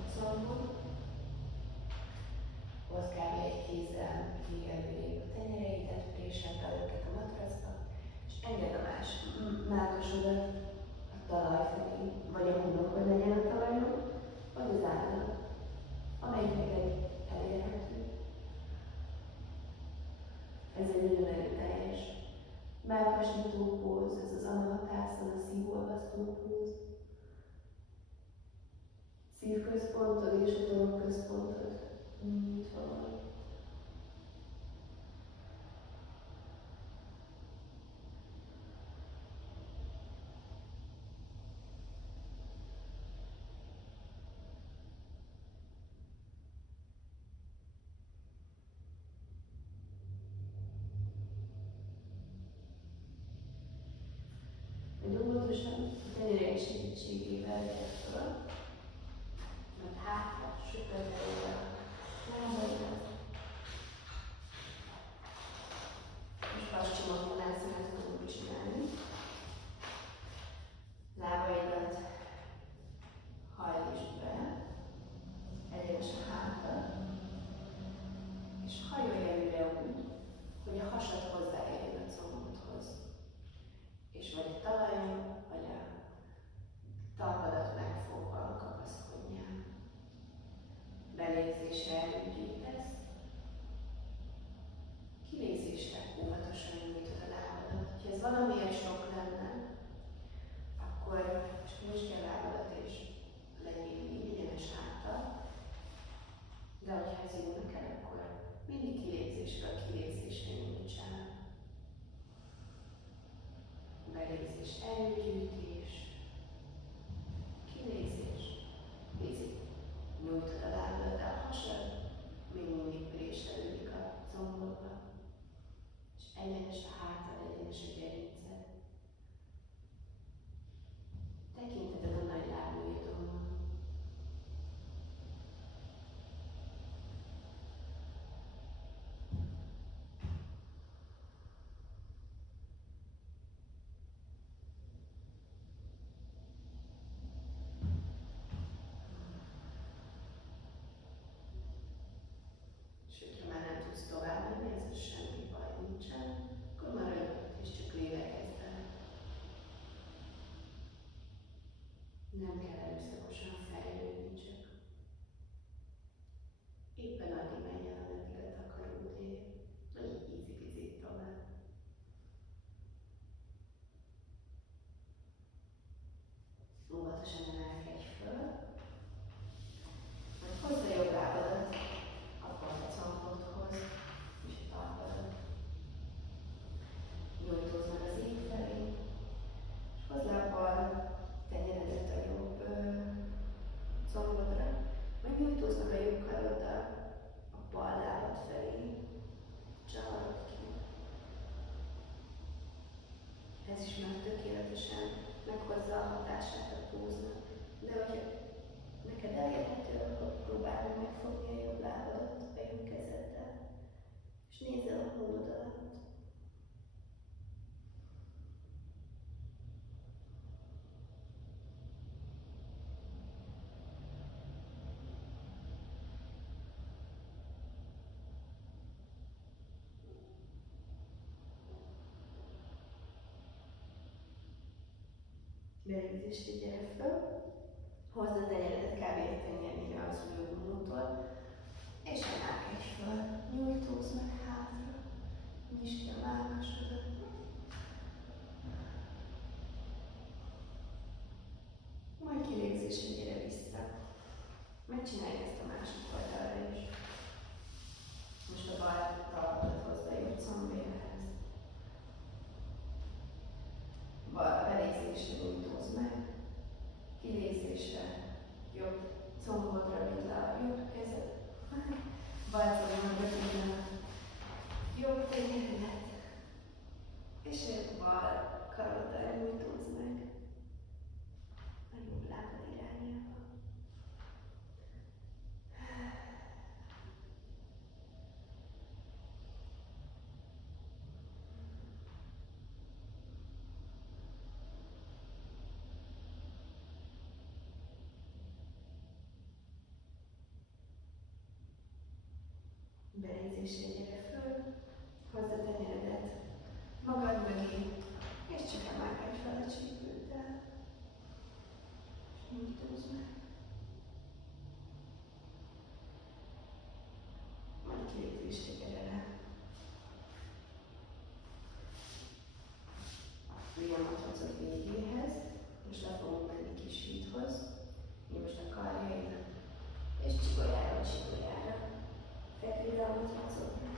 a combon. Hozd kb. Egy kézzel még előrébb a tenyereidet, préseld be őket a matracba, és engedd a mellkasodat a talaj felé, vagy a homlokod legyen a talajon, vagy az állad, amelyik neked elérhető. Ez egy nagyon erőteljes mellkasnyitó póz, ez az Anavatászana, a szívolvasztó póz. Szívközpontod és a toroközpontod nyitva van. tengely segítségével vedd föl, majd hátra söpörd el a lábaidat. És vascsomagolászokat fogunk csinálni. Lábaidat hajtsd be, egyenes a hátad, és hajolj előre úgy, hogy a hasad hozzáérjen a combodhoz. És vagy a talajon, vagy a talpadat megfogva kapaszkodjál. Belégzésre erőt gyűjtesz, kilégzésre óvatosan nyújtod a lábadat. Ha ez valamiért sok lenne, akkor most nyújtsd ki a lábadat és legyél így egyenes háttal. De hogyha ez jó neked, akkor mindig kilégzésről kilégzésre nyújtsál. Belégzés, erőgyűjtés, kilégzés, vízik. Nyújtod a lábadat, de a hasad még mindig préselődik a combodba. És egyenes a hátad, egyenes a gerinced. Tekinteted a nagy lábujjadon. És hogyha már nem tudsz tovább menni, ez semmi baj nincsen, akkor maradj ott és csak lélekezz el. Nem kell erőszakosan fejlődni, csak éppen addig menj el, ameddig a takaród ér, vagy így ízik tovább. Óvatosan emelkedj föl, majd hozd a jobb lábadat a combodhoz és a talpadat. Nyújtózz meg az ég felé, és hozd le a bal tenyeredet a jobb combodra, majd nyújtózz meg a jobb karoddal a bal lábad felé. Csavarod ki. Ez is már tökéletesen meghozza a hatását a póznak. De hogyha neked elérhető, akkor próbáld meg megfogni a jobb lábadat a jobb kezeddel, és nézz el a hónod alatt. Belégzésre gyere föl, hozd a tenyeredet kb. Egy tenyérnyire az ujjadtól, és emelkedj föl, nyújtózz meg hátra, nyisd ki a mellkasodat. Majd kilégzésre gyere vissza. Megcsinálj ezt a másik oldalra is. Most a bal talpadat hozd a jobb combéhez. Balra belégzésre nyújtózz meg, kilégzésre jobb combodra vidd le a jobb kezed, bal combodra vidd le a jobb tenyeredet, és a bal karoddal nyújtózz meg a jobb lábad irányába. Belégzésre gyere föl, hozd a tenyeredet magad mögé, és csak emelkedj fel a csípőddel. És nyújtózz meg. Majd kilégzésre gyere le. Folyamatot végéhez, most le fogunk menni kis híthoz, most a karjaidat, és csigolyára, fekvéd a mozgásodra.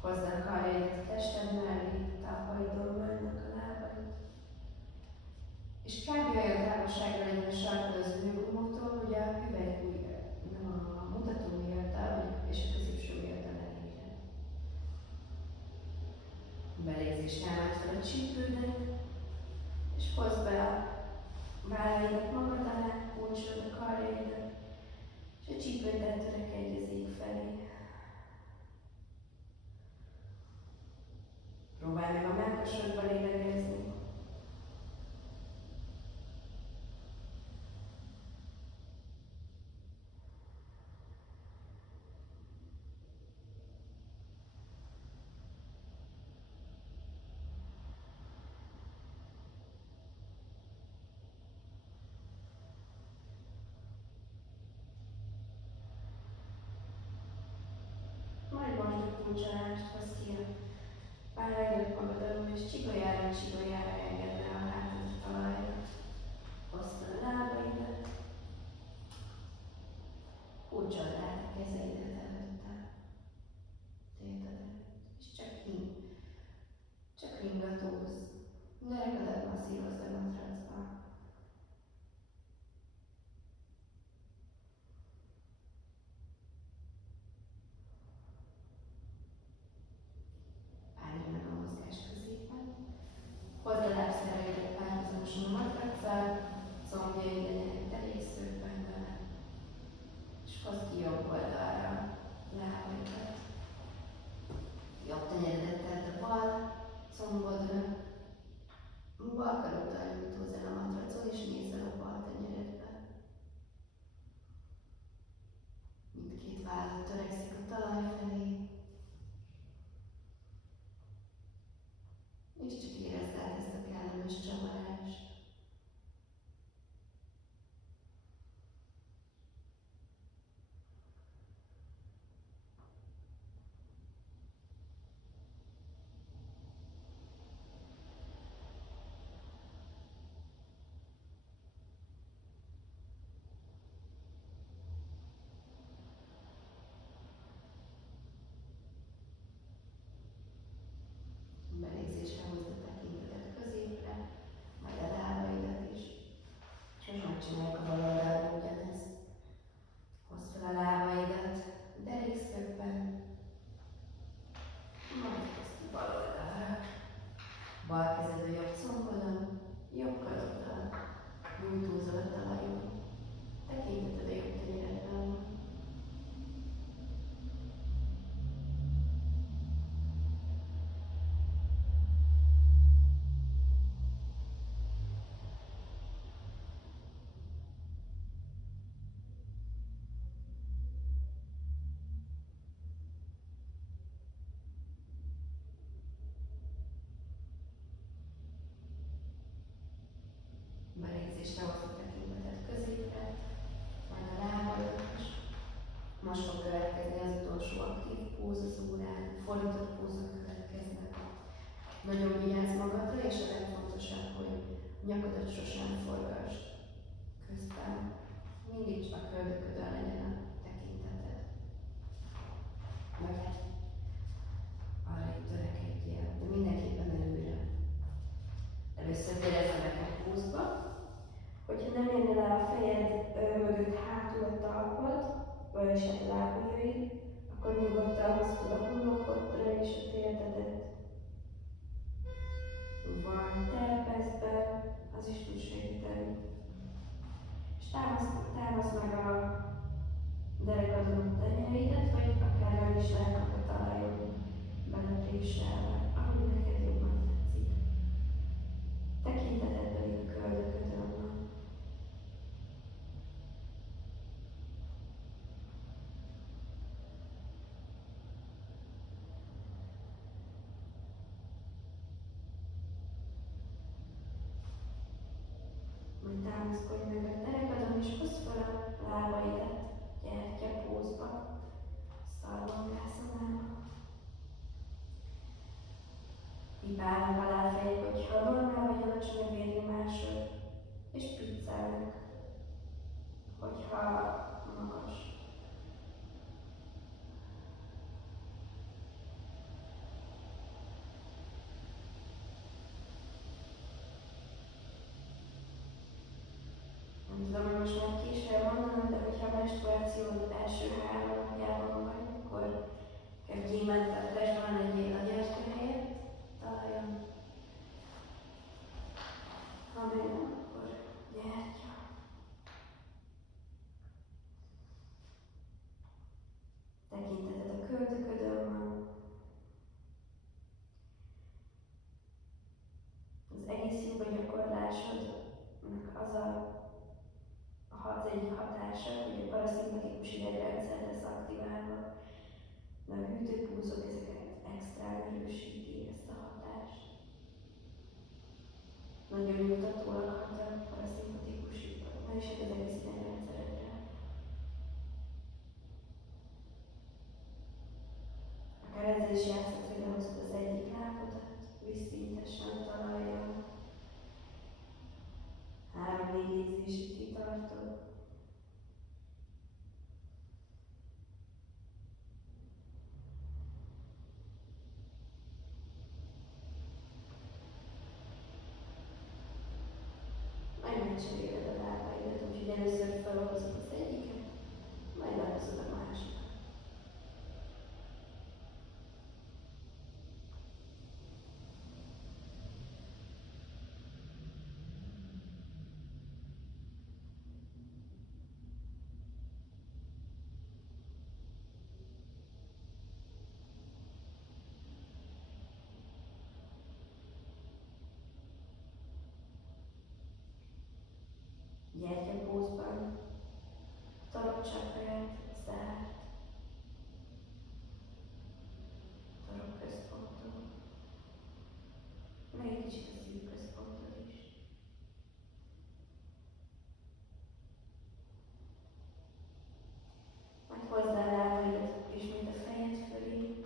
Hozd a karjaidat a tested mellé, tapaidon mennek a lábaid. És kb. Olyan távolságra legyen a sarkod az ülőgomoktól, hogy a hüvelykúj nem a mutató miatt, és a középső miatt Belégzés elvált fel a csípődet, és hozd be a vállaidat magad alá, kulcsolod a karjaidat, és a csípőddel törekedj az ég felé. Próbálj meg a mellkasodban lélegezni. Majd most a kulcsolást hozd ki a vállaidat magad alól, és csigolyára engedd le a hátad a talajra. Hozd fel a lábaidat, kulcsold át a kezeidet előtte, térded előtt, és csak ringatózz. Derekadat masszírozd a matracba. Állj meg a mozgás középen. Hozd a lábszereidet párhuzamosan a matracccal, combjaid legyenek derékszögben vele, és hozd ki jobb oldalra a lábaidat. Jobb tenyeredet tedd a bal combodra, bal karoddal nyújtózz el a matracon, és nézz el a bal tenyeredbe. Mindkét vállad törekszik a talaj felé, és csak érezd át ezt a kellemes csavarást. Belégzésre hozd a tekintetet középre, majd a lábaidat is, és most megcsináljuk a bal oldalra ugyanezt. Hozd fel a lábaidat derékszögben, majd hozd ki bal oldalra. Bal kezed a jobb combodon, jobb karoddal nyújtózol a talajon. Tekinteted a jobb tenyeredben van. Belégzésre hozd a tekintetet középre, majd a lábaidat is. Most fog következni az utolsó aktív póz az órán, fordított pózok következnek. Nagyon vigyázz magadra, és a legfontosabb, hogy nyakadat sosem forgasd közben. Mindig csak a köldöködön legyen a tekinteted. Vagy arra itt törekedjél, de mindenképpen előre. Először érezd meg a pózba. Hogyha nem érnél el a fejed mögött hátul a talpad, és a lábujjaid, akkor nyugodtan hozd a homokodra és a térdedet. Vagy terpezd be, az is tud segíteni. És támaszd meg a derekadon a tenyereidet, vagy akár el is lehetnek a talajon belepréselve, ahogy neked jobban tetszik. Tekinteted pedig a köldöködön van. Majd támaszkodj meg a derekadon, és hozd fel a lábaidat gyertyapózba, szalongászanálva. Pipálnak alá fejek, hogyha normál vagy alacsony a vérnyomásod, és piccelnek, hogyha magas. Nem tudom, hogy most már később mondanom, de hogyha a menstruációd első 3 napjában vagy, akkor inkább gyémánttál flashban legyél a gyertya helyett, egyik hatása, hogy a paraszimpatikus idegrendszer lesz aktiválva. A hűtőpúzok ezeket extrán erősíti ezt a hatást. Nagyon nyugtatóak hat a paraszimpatikus ideg, és az egész idegrendszeredre. Akár ezzel is játszott, hogy lehozod az egyik lábodat, vízszintesen a talajra. 3-4 érzésig kitartod. Majd megcseréled a lábaidat, úgyhogy először felhozod az egyiket, majd lehozod a másikat. Gyertyapózban, torokcsakrád zárt, torokközponton, meg egy kicsit a szívközponton is. Majd hozd el lábaidat ismét a fejed fölé,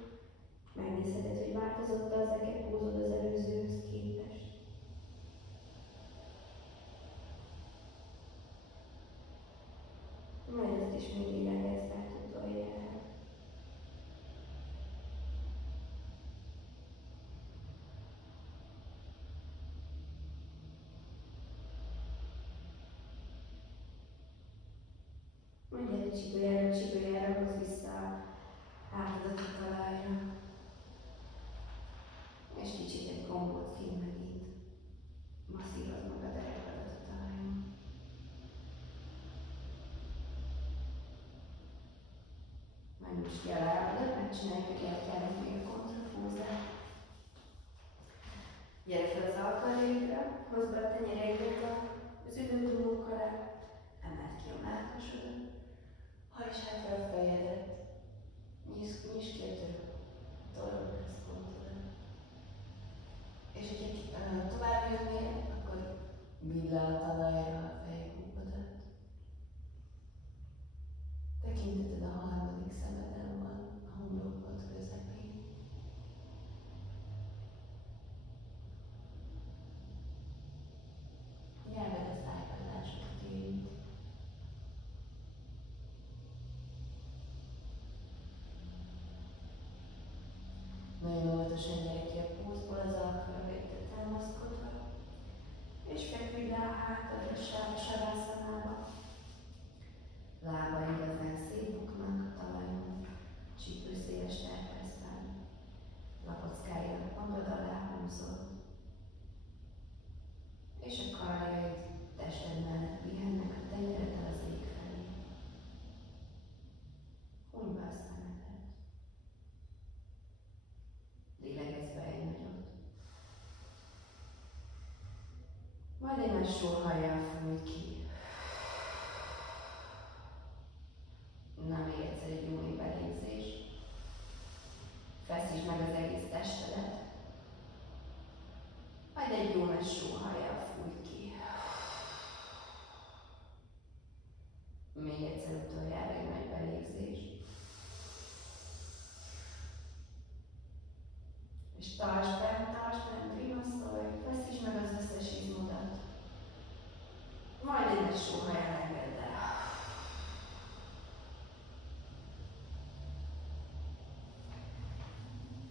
megnézheted, hogy változott az ekepózod az előzőhöz képest. Majd azt is még lélegezd át utoljára. Majd egy csigolyára hozd vissza a hátadat a talajra. És kicsit egy gombócként megint masszírozd meg a derekadat a talajon. Majd most ki a lábadat, megcsináljuk a gyertyának még a kontrafúzát. Gyere fel az alkarjaidra, hozd be a tenyereidet az üdődumók alá, emeld ki a mellkasodat, hajtsd hátra a fejedet, nyisd ki a toroközpontodat. És hogyha tovább jönnél, akkor vidd le a talajra a fejgúpodat. Tekinteted a harmadik szemeden van, a homlokod közepén. Nyelved a szájkadásokat érint. Nagyon óvatosan gyere ki a pózból az alkarjaidra támaszkodva, és feküdj le a hátadra savaszanába. Lábaid ezen szétbuknak a talajon, csípőszéles terpeszben. Lapockáidat magad alá húzod, és a karjaid tested mellett pihennek a tenyereddel az ég felé. Huny be a szemedet. Lélegezz be egy nagyot. Majd egy nagy sóhajjal fújj ki. Na, még egyszer egy jó mély belégzés. Feszítsd meg az egész testedet. Majd egy jó nagy sóhajjal fújj ki. Még egyszer utoljára egy nagy belégzés. És tartsd bent, rimaszolj, feszítsd meg az összes izmodat. Majd egy nagy sóhajjal engedd el.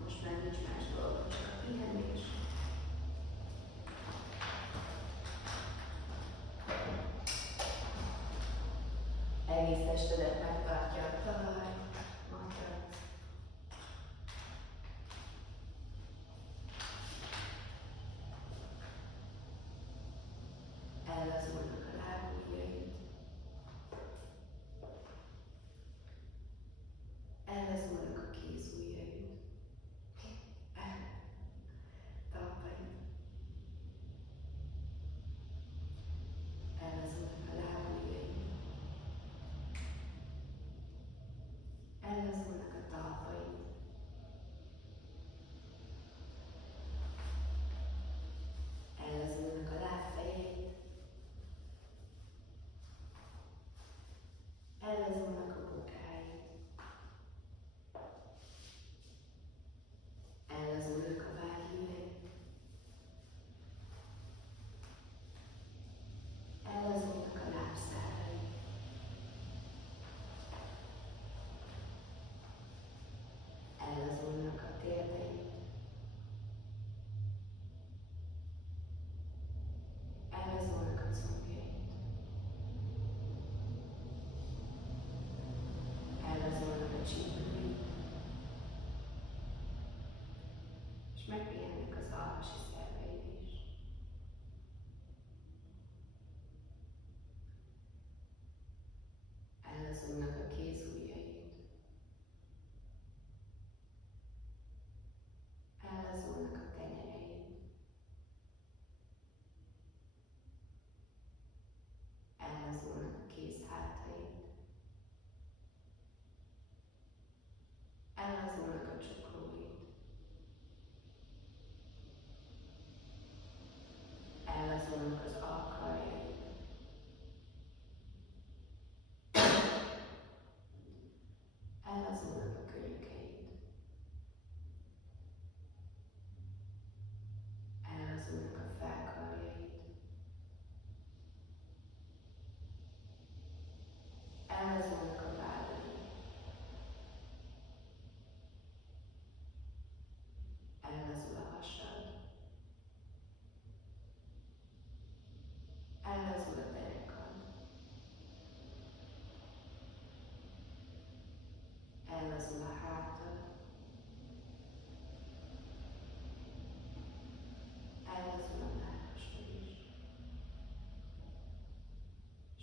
Most már nincs más dolgod, csak a pihenés. Egész testedet megtartja a talaj, matrac. Ellazulnak a lábujjaid. Ellazulnak a kézujjaid. Talpaid. Ellazulnak a lábujjaid.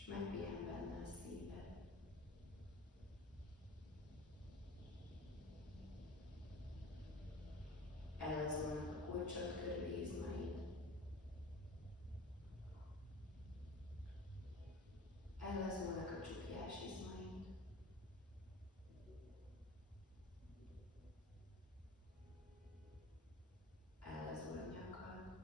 és megpihen benne a szíved. Ellazulnak a kulcsod körüli izmaid. Ellazulnak a csuklyás izmaid. Ellazul a nyakad.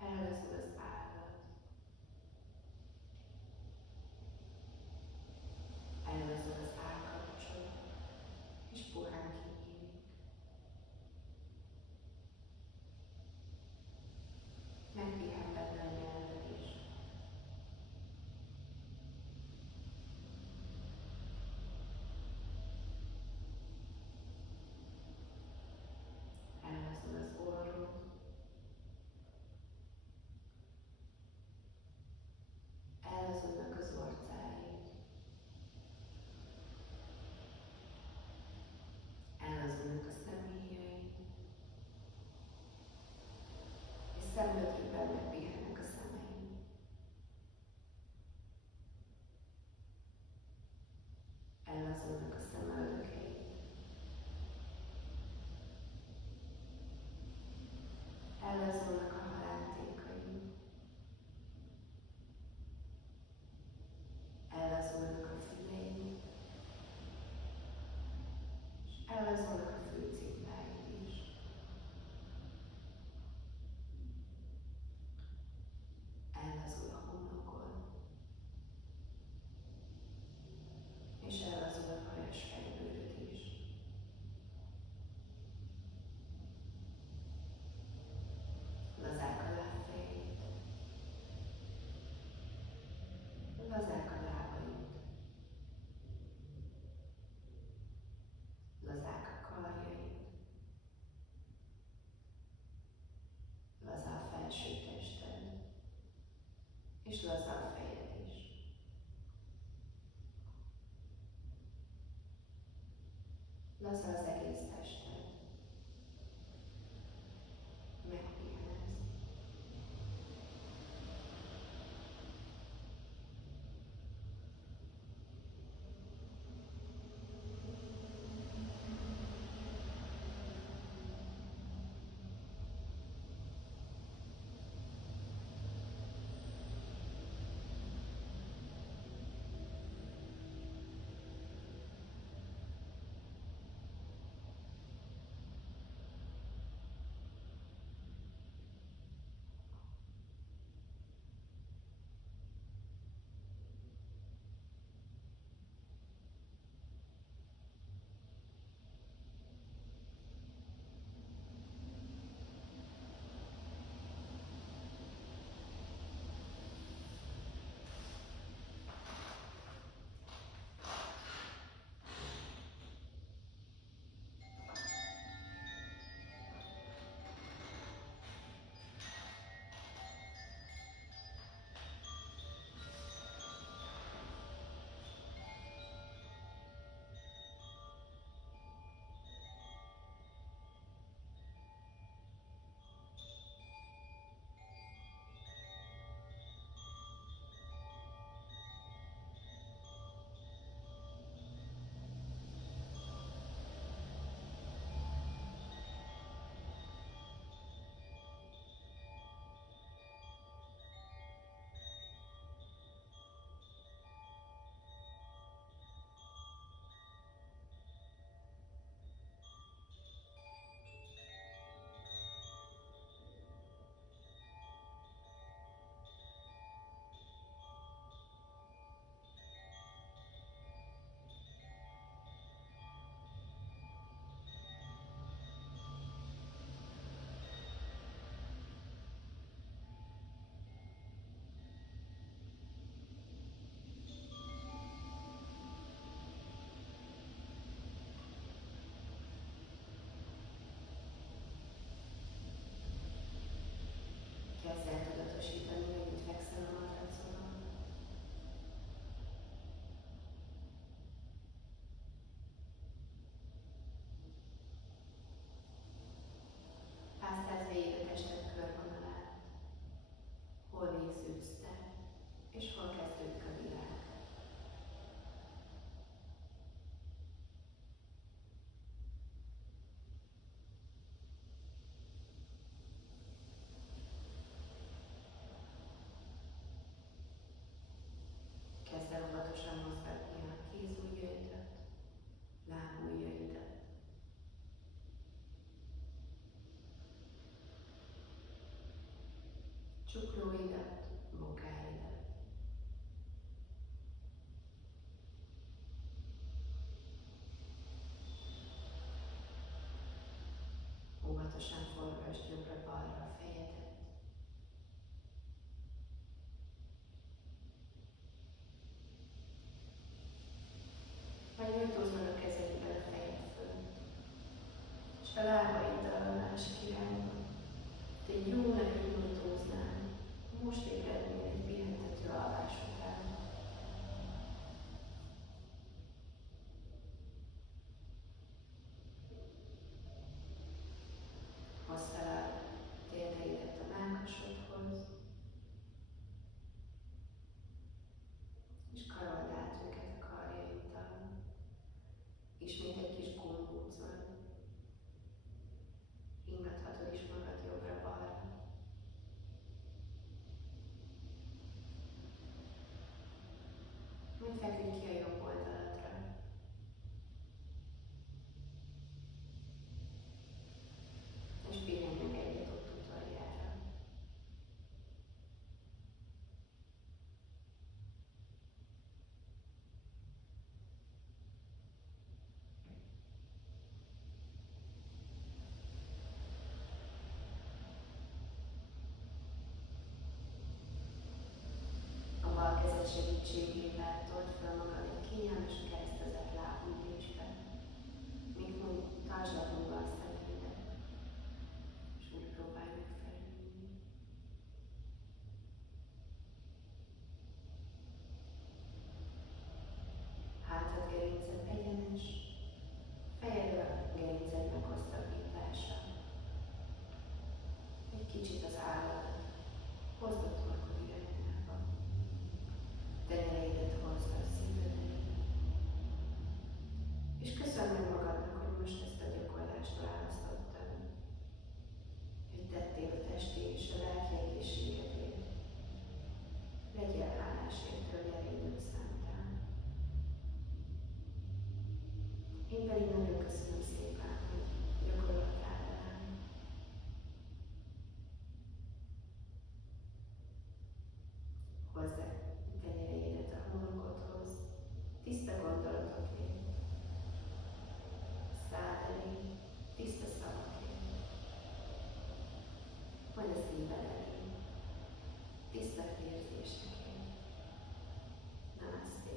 Ellazul az állad. Ellazul az állkapcsod, és puhán kinyílik. Megpihen benne a nyelved is. Ellazul az orrod. Ellazulnak az orcáid. Ellazulnak a szemhéjaid. És szemöldrükben megpihennek a szemeid. Ellazulnak a szemöldökeid. Ellazulnak a halántékaid. Ellazulnak a füleid. És ellazulnak a fülcimpáid is. Ellazul a homlokod. És ellazul a hajas fejbőröd is. Lazák a lábfejeid. Lazák a lábaid. Lazák a karjaid. Laza a felső tested. És laza a fejed is. Laza az egész tested. Megpihensz. Kezd el tudatosítani, hogy itt fekszel a matracon. Pásztáz végig a tested körvonalát. csuklóidat, bokáidat. Óvatosan forgasd jobbra-balra a fejedet. Vagy nyújtózol a kezedben a fejed fölött, és a lábaiddal a másik irányba. Egy jó nevű nyújtóznál, most ébrednél egy pihentető alvás után. Hozd fel a térdeidet a mellkasodhoz, és karold át őket a karjaiddal. Ismét egy kis gombócon. Ingathatod is magad jobbra-balra. Majd feküdj ki a jobb oldaladra. És pihenj meg egyet ott utoljára. A bal kezed segítségével told fel magad egy kényelmes keresztezett lábülésbe. Míg tartsd lapulva a szemeidet, és úgy próbálj meg felülni. Hátagerinced egyenes, fejedre gerinced meghosszabbítása. Egy kicsit az álladat hozd a torkod irányába. Tenyereidet hozd a szívedre. És köszönj meg magadnak, hogy most ezt a gyakorlást választottad. Hogy tettél a testi és a lelki egészségedért. Legyél hálás érte, hogy erre időt szántál. Én pedig nagyon köszönöm szépen, hogy gyakoroltál rám. Hozd a tenyereidet a homokodhoz, tiszta gondolatokért, szád elé, tiszta szavakért, vagy a szíved elé, tiszta érzésekért. Namaste.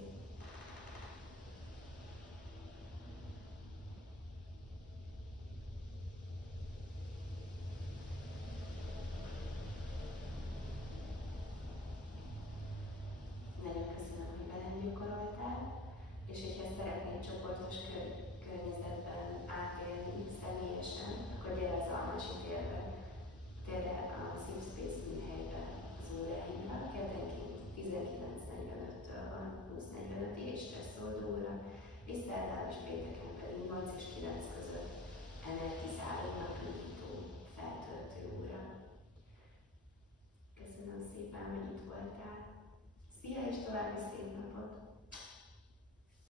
Nagyon köszönöm, hogy velem gyakoroltál, és hogyha szeretnéd csoportos környezetben átélni személyesen, akkor gyere az Almasi